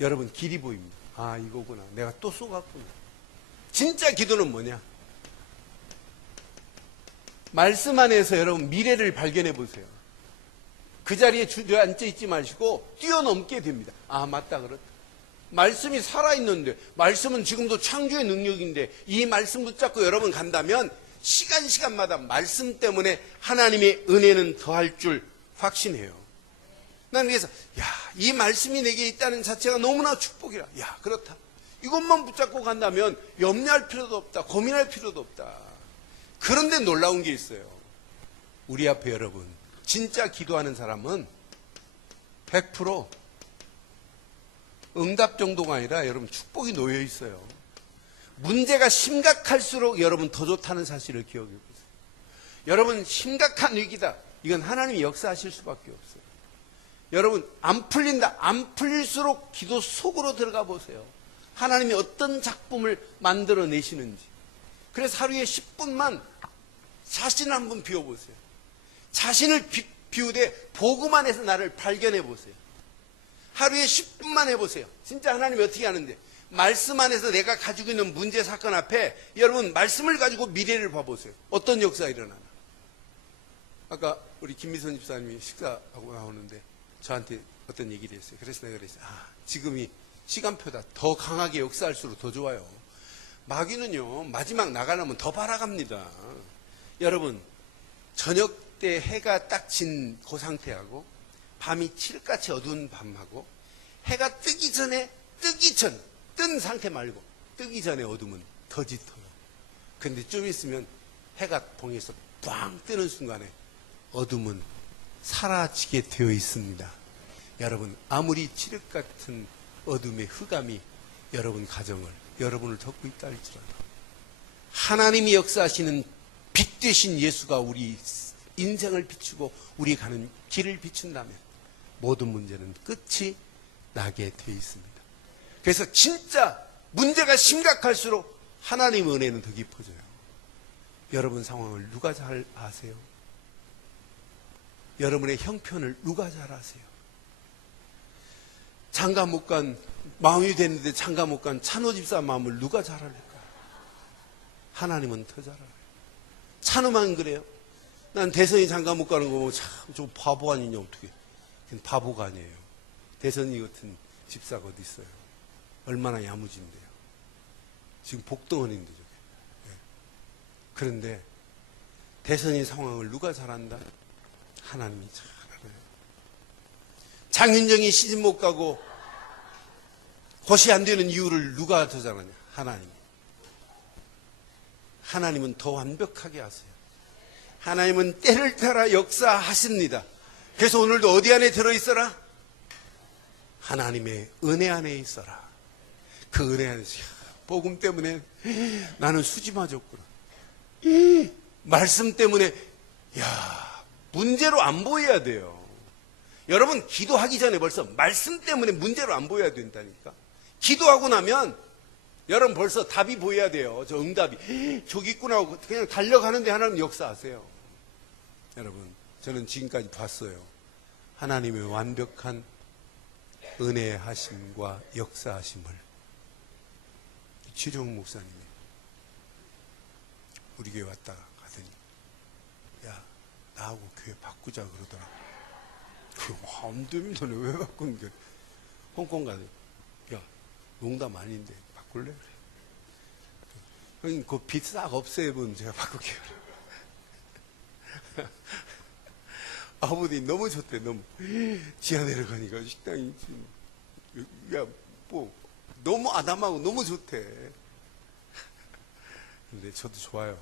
여러분, 길이 보입니다. 아, 이거구나. 내가 또 속았구나. 진짜 기도는 뭐냐? 말씀 안에서 여러분 미래를 발견해 보세요. 그 자리에 주저앉아 있지 마시고 뛰어넘게 됩니다. 아, 맞다, 그렇다. 말씀이 살아있는데, 말씀은 지금도 창조의 능력인데, 이 말씀 붙잡고 여러분 간다면 시간마다 말씀 때문에 하나님의 은혜는 더할 줄 확신해요. 나는 그래서 이 말씀이 내게 있다는 자체가 너무나 축복이라. 그렇다. 이것만 붙잡고 간다면 염려할 필요도 없다. 고민할 필요도 없다. 그런데 놀라운 게 있어요. 우리 앞에 여러분, 진짜 기도하는 사람은 100% 응답 정도가 아니라 여러분 축복이 놓여 있어요. 문제가 심각할수록 여러분 더 좋다는 사실을 기억해 보세요. 여러분, 심각한 위기다. 이건 하나님이 역사하실 수밖에 없어요. 여러분, 안 풀린다. 안 풀릴수록 기도 속으로 들어가 보세요. 하나님이 어떤 작품을 만들어 내시는지. 그래서 하루에 10분만 자신을 한번 비워보세요. 자신을 비우되 복음 안에서 나를 발견해 보세요. 하루에 10분만 해보세요. 진짜 하나님이 어떻게 하는데. 말씀 안에서 내가 가지고 있는 문제 사건 앞에 여러분 말씀을 가지고 미래를 봐보세요. 어떤 역사가 일어나나. 아까 우리 김미선 집사님이 식사하고 나오는데 저한테 어떤 얘기를 했어요. 그래서 내가 그랬어요. 지금이 시간표다. 더 강하게 역사할수록 더 좋아요. 마귀는요, 마지막 나가려면 더 바라갑니다. 여러분, 저녁 때 해가 딱 진 그 상태하고 밤이 칠흑같이 어두운 밤하고 해가 뜨기 전에 뜬 상태 말고 뜨기 전에 어둠은 더 짙어요. 근데 좀 있으면 해가 동에서 빵 뜨는 순간에 어둠은 사라지게 되어 있습니다. 여러분, 아무리 칠흑 같은 어둠의 흑암이 여러분 가정을, 여러분을 덮고 있다 할지라도 하나님이 역사하시는 빛 되신 예수가 우리 인생을 비추고 우리 가는 길을 비춘다면 모든 문제는 끝이 나게 되어 있습니다. 그래서 진짜 문제가 심각할수록 하나님의 은혜는 더 깊어져요. 여러분 상황을 누가 잘 아세요? 여러분의 형편을 누가 잘 아세요? 장가 못 간, 마음이 됐는데 장가 못 간 찬호 집사 마음을 누가 잘 알까? 하나님은 더 잘 알아요. 찬호만 그래요. 난 대선이 장가 못 가는 거 보면 참, 저 바보 아니냐, 어떻게. 걔는 바보가 아니에요. 대선이 같은 집사가 어디 있어요. 얼마나 야무진데요. 지금 복덩어리인데, 저게. 네. 그런데 대선이 상황을 누가 잘 안다? 하나님이 잘 알아요. 장윤정이 시집 못 가고 것이 안 되는 이유를 누가 더 잘 아냐? 하나님. 하나님은 더 완벽하게 하세요. 하나님은 때를 따라 역사하십니다. 그래서 오늘도 어디 안에 들어있어라? 하나님의 은혜 안에 있어라. 그 은혜 안에서 복음 때문에 나는 수지 맞았구나. 말씀 때문에 문제로 안 보여야 돼요. 여러분, 기도하기 전에 벌써 말씀 때문에 문제로 안 보여야 된다니까. 기도하고 나면 여러분 벌써 답이 보여야 돼요. 저 응답이 저기 있구나 하고 그냥 달려가는데 하나님 역사하세요. 여러분, 저는 지금까지 봤어요. 하나님의 완벽한 은혜하심과 역사하심을. 최종 목사님이 우리 교회 왔다가 가더니 나하고 교회 바꾸자 그러더라고. 안 됩니다. 왜 바꾸는 거야? 홍콩 가서 농담 아닌데 바꿀래? 그래. 그 빚 싹 없애면 제가 바꿀게요. 아버님 너무 좋대. 너무 지하 내려가니까 식당이 너무 아담하고 너무 좋대. 근데 저도 좋아요.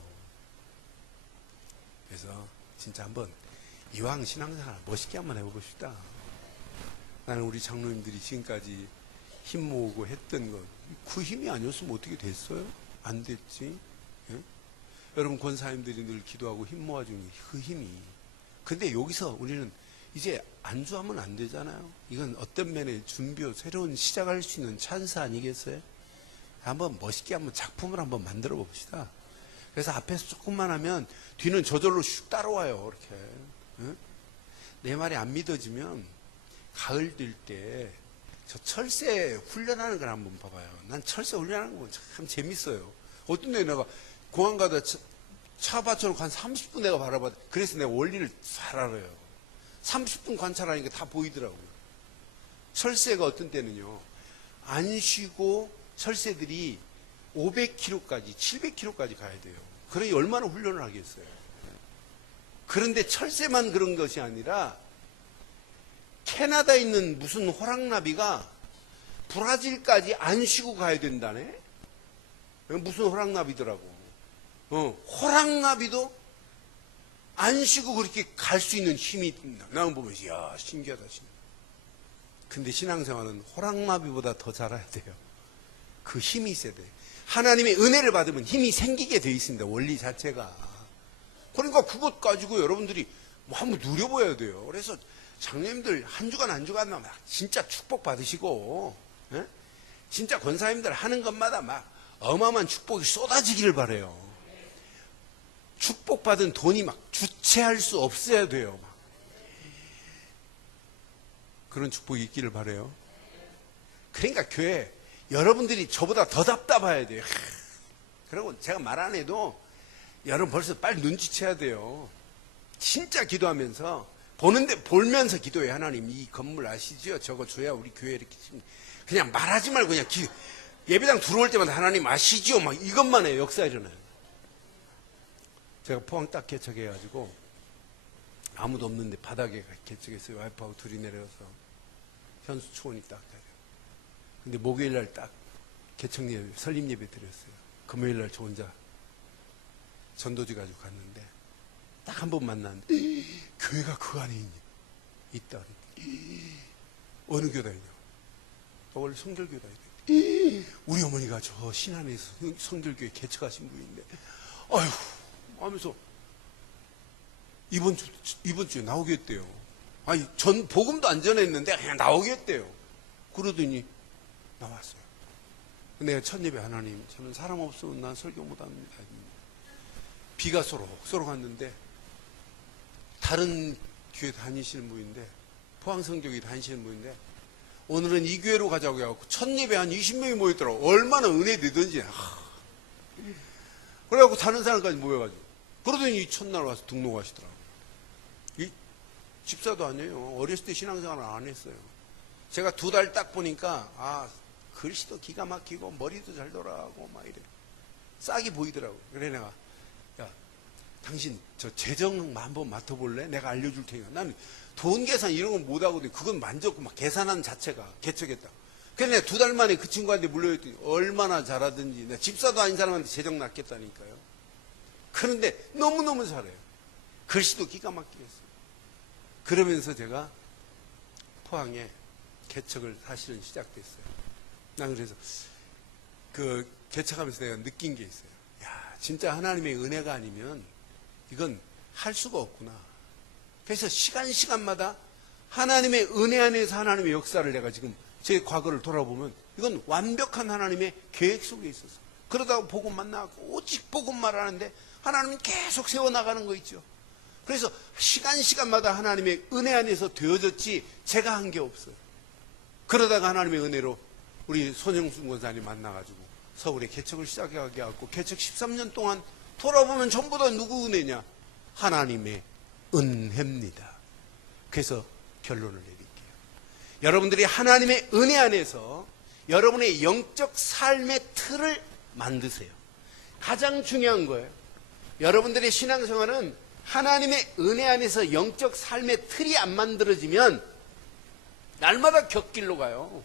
그래서 진짜 한번 이왕 신앙생활 멋있게 한번 해보고 싶다. 나는 우리 장로님들이 지금까지 힘 모으고 했던 것, 그 힘이 아니었으면 어떻게 됐어요? 안 됐지. 예? 여러분 권사님들이 늘 기도하고 힘 모아준 그 힘이. 근데 여기서 우리는 이제 안주하면 안 되잖아요. 이건 어떤 면에 준비요, 새로운 시작할 수 있는 찬스 아니겠어요? 한번 멋있게 한번 작품을 한번 만들어 봅시다. 그래서 앞에서 조금만 하면 뒤는 저절로 슉 따라와요. 이렇게. 응? 내 말이 안 믿어지면 가을 될 때 저 철새 훈련하는 걸 한번 봐봐요. 난 철새 훈련하는 거 참 재밌어요. 어떤 데 내가 공항 가다 차 받쳐놓고 한 30분 내가 바라봐. 그래서 내가 원리를 잘 알아요. 30분 관찰하니까 다 보이더라고요. 철새가 어떤 때는요, 안 쉬고 철새들이 500km까지, 700km까지 가야 돼요. 그러니 얼마나 훈련을 하겠어요. 그런데 철새만 그런 것이 아니라 캐나다에 있는 무슨 호랑나비가 브라질까지 안 쉬고 가야 된다네? 무슨 호랑나비더라고. 호랑나비도 안 쉬고 그렇게 갈 수 있는 힘이 있다. 나는 보면서, 이야, 신기하다, 신기하다. 근데 신앙생활은 호랑나비보다 더 잘해야 돼요. 그 힘이 있어야 돼요. 하나님의 은혜를 받으면 힘이 생기게 되어 있습니다. 원리 자체가. 그러니까 그것 가지고 여러분들이 뭐 한번 누려봐야 돼요. 그래서 장로님들 한 주간 막 진짜 축복 받으시고, 예? 진짜 권사님들 하는 것마다 막 어마어마한 축복이 쏟아지기를 바라요. 축복받은 돈이 막 주체할 수 없어야 돼요. 막. 그런 축복이 있기를 바라요. 그러니까 교회 여러분들이 저보다 더 답답해야 돼요. 그리고 제가 말 안 해도 여러분 벌써 빨리 눈치채야 돼요. 진짜 기도하면서 보는데 볼면서 기도해요. 하나님 이 건물 아시죠? 저거 줘야 우리 교회 이렇게 그냥 말하지 말고 그냥 예배당 들어올 때마다 하나님 아시죠? 막 이것만 해요. 역사 일어나요. 제가 포항 딱 개척해가지고 아무도 없는데 바닥에 개척했어요. 와이프하고 둘이 내려서 현수 초원이 딱 자려. 근데 목요일날 딱 개척 예배, 설립 예배 드렸어요. 금요일날 저 혼자 전도지 가지고 갔는데 딱 한 번 만났는데 교회가 그 안에 있다. 어느 교단이냐? 원래 성결교단이래. 우리 어머니가 저 신안에서 성결교회 개척하신 분인데, 아휴 하면서 이번 주에 나오겠대요. 아니 전 복음도 안 전했는데 그냥 나오겠대요. 그러더니 나왔어요. 내가 첫 예배 하나님 저는 사람 없으면 난 설교 못합니다. 비가 쏘록 왔는데 다른 교회 다니시는 분인데 포항성교회 다니시는 분인데 오늘은 이 교회로 가자고 해갖고 첫 예배 한 20명이 모였더라고. 얼마나 은혜 되든지. 그래갖고 다른 사람까지 모여가지고 그러더니 첫날 와서 등록하시더라고. 이 집사도 아니에요. 어렸을 때 신앙생활을 안 했어요. 제가 2달 딱 보니까 글씨도 기가 막히고 머리도 잘 돌아가고 막 이래. 싹이 보이더라고. 그래 내가 야 당신 저 재정 한번 맡아볼래? 내가 알려줄 테니까. 나는 돈 계산 이런 건 못하거든. 그건 만졌고 막 계산하는 자체가 개척했다. 그래서 내가 2달 만에 그 친구한테 물려줬더니 얼마나 잘하든지. 내가 집사도 아닌 사람한테 재정 낚겠다니까요. 그런데 너무너무 잘해요. 글씨도 기가 막히게 했어요. 그러면서 제가 포항에 개척을 사실은 시작됐어요. 난 그래서 그 개척하면서 내가 느낀 게 있어요. 야, 진짜 하나님의 은혜가 아니면 이건 할 수가 없구나. 그래서 시간마다 하나님의 은혜 안에서 하나님의 역사를 내가 지금 제 과거를 돌아보면 이건 완벽한 하나님의 계획 속에 있어서 그러다가 복음만 나왔고 오직 복음만 하는데 하나님은 계속 세워나가는 거 있죠. 그래서 시간마다 하나님의 은혜 안에서 되어졌지 제가 한 게 없어요. 그러다가 하나님의 은혜로 우리 손영순 권사님 만나가지고 서울에 개척을 시작하게 하고 개척 13년 동안 돌아보면 전부 다 누구 은혜냐? 하나님의 은혜입니다. 그래서 결론을 내릴게요. 여러분들이 하나님의 은혜 안에서 여러분의 영적 삶의 틀을 만드세요. 가장 중요한 거예요. 여러분들의 신앙생활은 하나님의 은혜 안에서 영적 삶의 틀이 안 만들어지면 날마다 곁길로 가요.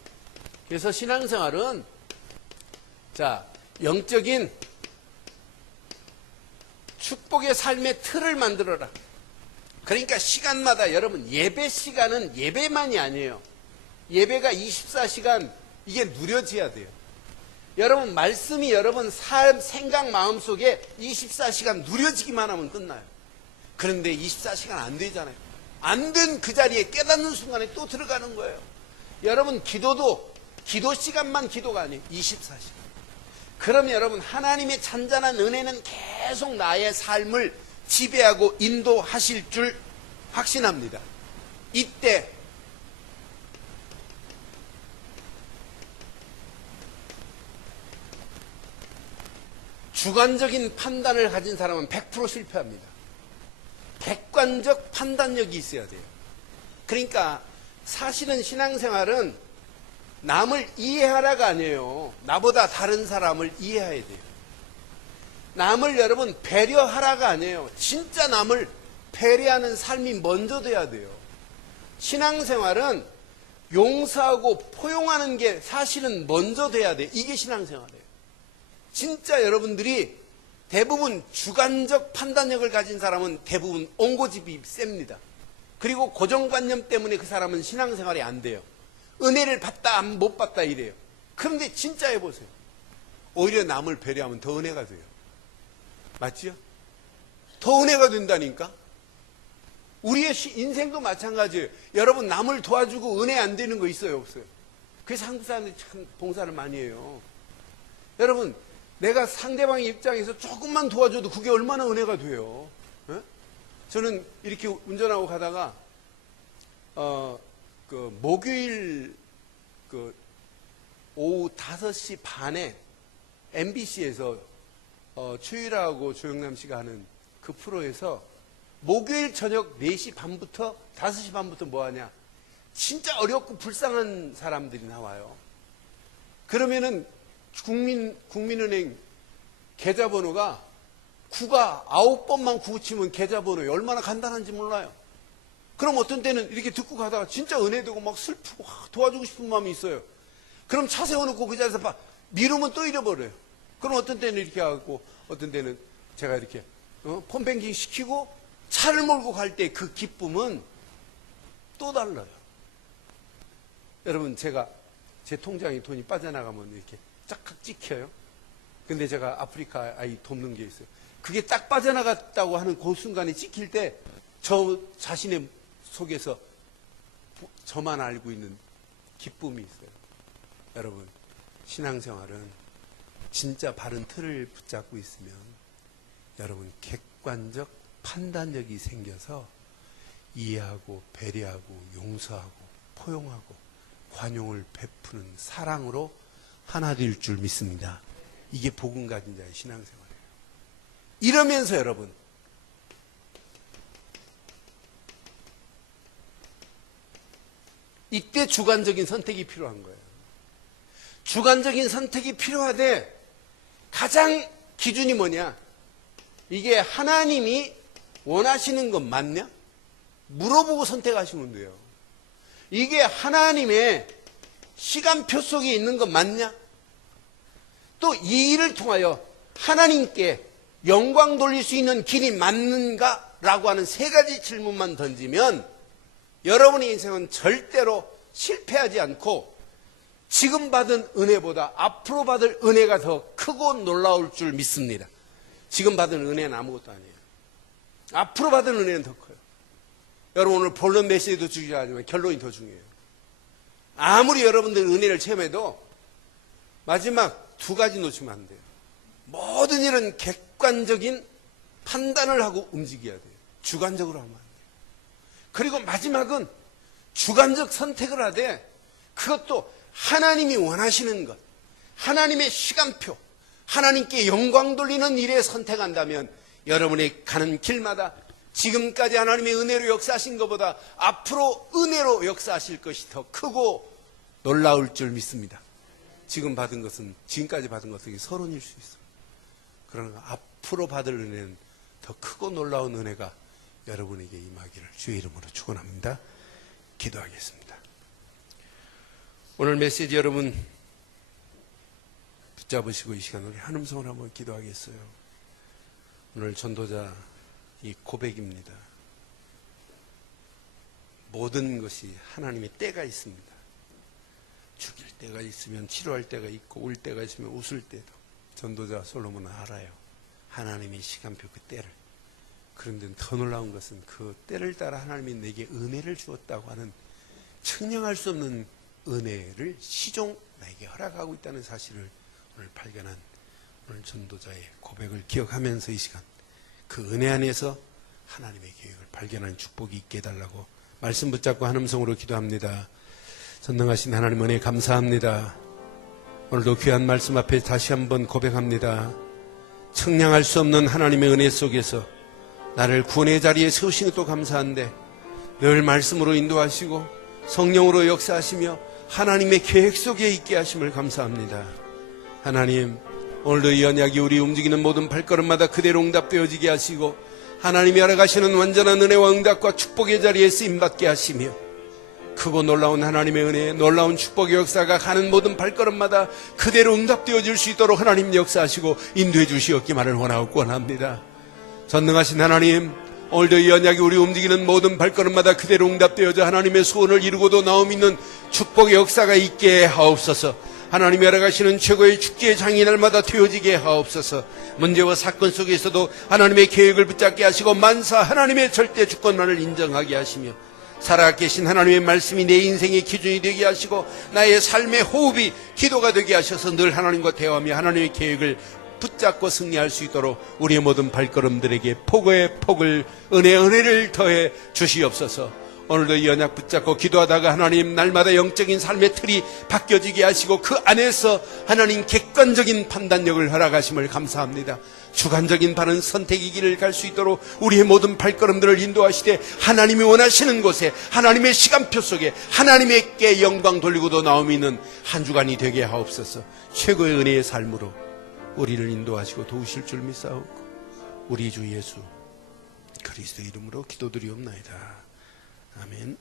그래서 신앙생활은 영적인 축복의 삶의 틀을 만들어라. 그러니까 시간마다 여러분 예배 시간은 예배만이 아니에요. 예배가 24시간 이게 누려져야 돼요. 여러분, 말씀이 여러분 삶, 생각, 마음 속에 24시간 누려지기만 하면 끝나요. 그런데 24시간 안 되잖아요. 안 된 그 자리에 깨닫는 순간에 또 들어가는 거예요. 여러분, 기도도 기도 시간만 기도가 아니에요. 24시간. 그럼 여러분, 하나님의 잔잔한 은혜는 계속 나의 삶을 지배하고 인도하실 줄 확신합니다. 이때 주관적인 판단을 가진 사람은 100% 실패합니다. 객관적 판단력이 있어야 돼요. 그러니까 사실은 신앙생활은 남을 이해하라가 아니에요. 나보다 다른 사람을 이해해야 돼요. 남을 여러분 배려하라가 아니에요. 진짜 남을 배려하는 삶이 먼저 돼야 돼요. 신앙생활은 용서하고 포용하는 게 사실은 먼저 돼야 돼요. 이게 신앙생활이에요. 진짜 여러분들이 대부분 주관적 판단력을 가진 사람은 대부분 옹고집이 셉니다. 그리고 고정관념 때문에 그 사람은 신앙생활이 안 돼요. 은혜를 받다 못 받다 이래요. 그런데 진짜 해보세요. 오히려 남을 배려하면 더 은혜가 돼요. 맞지요? 더 은혜가 된다니까. 우리의 인생도 마찬가지예요. 여러분, 남을 도와주고 은혜 안 되는 거 있어요, 없어요? 그래서 한국 사람들이 참 봉사를 많이 해요. 여러분, 내가 상대방의 입장에서 조금만 도와줘도 그게 얼마나 은혜가 돼요. 에? 저는 이렇게 운전하고 가다가 목요일 오후 5시 반에 MBC에서 추일하고 조영남 씨가 하는 그 프로에서 목요일 저녁 4시 반부터 5시 반부터 뭐 하냐? 진짜 어렵고 불쌍한 사람들이 나와요. 그러면은 국민은행 계좌번호가 9가 9번만 9 치면 계좌번호에 얼마나 간단한지 몰라요. 그럼 어떤 때는 이렇게 듣고 가다가 진짜 은혜되고 막 슬프고 도와주고 싶은 마음이 있어요. 그럼 차 세워놓고 그 자리에서 미루면 또 잃어버려요. 그럼 어떤 때는 이렇게 하고 어떤 때는 제가 이렇게 폰뱅킹 시키고 차를 몰고 갈 때 그 기쁨은 또 달라요. 여러분, 제가 제 통장에 돈이 빠져나가면 이렇게 짝짝 찍혀요. 근데 제가 아프리카 아이 돕는 게 있어요. 그게 딱 빠져나갔다고 하는 그 순간에 찍힐 때 저 자신의 속에서 저만 알고 있는 기쁨이 있어요. 여러분, 신앙생활은 진짜 바른 틀을 붙잡고 있으면 여러분 객관적 판단력이 생겨서 이해하고 배려하고 용서하고 포용하고 관용을 베푸는 사랑으로 하나 될 줄 믿습니다. 이게 복음 가진 자의 신앙생활이에요. 이러면서 여러분, 이때 주관적인 선택이 필요한 거예요. 주관적인 선택이 필요하되 가장 기준이 뭐냐? 이게 하나님이 원하시는 건 맞냐? 물어보고 선택하시면 돼요. 이게 하나님의 시간표 속에 있는 건 맞냐? 또 이 일을 통하여 하나님께 영광 돌릴 수 있는 길이 맞는가? 라고 하는 세 가지 질문만 던지면 여러분의 인생은 절대로 실패하지 않고 지금 받은 은혜보다 앞으로 받을 은혜가 더 크고 놀라울 줄 믿습니다. 지금 받은 은혜는 아무것도 아니에요. 앞으로 받은 은혜는 더 커요. 여러분, 오늘 본론 메시지도 중요하지만 결론이 더 중요해요. 아무리 여러분들 은혜를 체험해도 마지막 두 가지 놓치면 안 돼요. 모든 일은 객관적인 판단을 하고 움직여야 돼요. 주관적으로 하면 안 돼요. 그리고 마지막은 주관적 선택을 하되 그것도 하나님이 원하시는 것, 하나님의 시간표, 하나님께 영광 돌리는 일에 선택한다면 여러분이 가는 길마다 지금까지 하나님의 은혜로 역사하신 것보다 앞으로 은혜로 역사하실 것이 더 크고 놀라울 줄 믿습니다. 지금 받은 것은, 지금까지 받은 것은 서론일 수 있어요. 그러나 앞으로 받을 은혜는 더 크고 놀라운 은혜가 여러분에게 임하기를 주의 이름으로 축원합니다. 기도하겠습니다. 오늘 메시지 여러분 붙잡으시고 이 시간 우리 한 음성을 한번 기도하겠어요. 오늘 전도자 이 고백입니다. 모든 것이 하나님의 때가 있습니다. 죽일 때가 있으면 치료할 때가 있고 울 때가 있으면 웃을 때도. 전도자 솔로몬은 알아요. 하나님의 시간표 그 때를. 그런데 더 놀라운 것은 그 때를 따라 하나님이 내게 은혜를 주었다고 하는 측량할 수 없는 은혜를 시종 나에게 허락하고 있다는 사실을 오늘 발견한 오늘 전도자의 고백을 기억하면서 이 시간 그 은혜 안에서 하나님의 계획을 발견하는 축복이 있게 해달라고 말씀 붙잡고 한 음성으로 기도합니다. 전능하신 하나님 은혜 감사합니다. 오늘도 귀한 말씀 앞에 다시 한번 고백합니다. 측량할 수 없는 하나님의 은혜 속에서 나를 구원의 자리에 세우신 것도 감사한데 늘 말씀으로 인도하시고 성령으로 역사하시며 하나님의 계획 속에 있게 하심을 감사합니다. 하나님, 오늘도 이 언약이 우리 움직이는 모든 발걸음마다 그대로 응답되어지게 하시고 하나님이 알아가시는 완전한 은혜와 응답과 축복의 자리에 쓰임받게 하시며 크고 놀라운 하나님의 은혜, 놀라운 축복의 역사가 가는 모든 발걸음마다 그대로 응답되어질 수 있도록 하나님 역사하시고 인도해 주시옵기만을 원합니다. 전능하신 하나님, 오늘도 이 언약이 우리 움직이는 모든 발걸음마다 그대로 응답되어져 하나님의 소원을 이루고도 나옴 있는 축복의 역사가 있게 하옵소서. 하나님이 알아가시는 최고의 축제의 장이 날마다 되어지게 하옵소서. 문제와 사건 속에서도 하나님의 계획을 붙잡게 하시고 만사 하나님의 절대 주권만을 인정하게 하시며 살아 계신 하나님의 말씀이 내 인생의 기준이 되게 하시고 나의 삶의 호흡이 기도가 되게 하셔서 늘 하나님과 대화하며 하나님의 계획을 붙잡고 승리할 수 있도록 우리의 모든 발걸음들에게 폭의 폭을 은혜를 더해 주시옵소서. 오늘도 이 언약 붙잡고 기도하다가 하나님 날마다 영적인 삶의 틀이 바뀌어지게 하시고 그 안에서 하나님 객관적인 판단력을 허락하심을 감사합니다. 주관적인 바른 선택의 길을 갈 수 있도록 우리의 모든 발걸음들을 인도하시되 하나님이 원하시는 곳에 하나님의 시간표 속에 하나님께 영광 돌리고도 나옴이 있는 한 주간이 되게 하옵소서. 최고의 은혜의 삶으로 우리를 인도하시고 도우실 줄 믿사옵고 우리 주 예수 그리스도 이름으로 기도드리옵나이다. 아멘.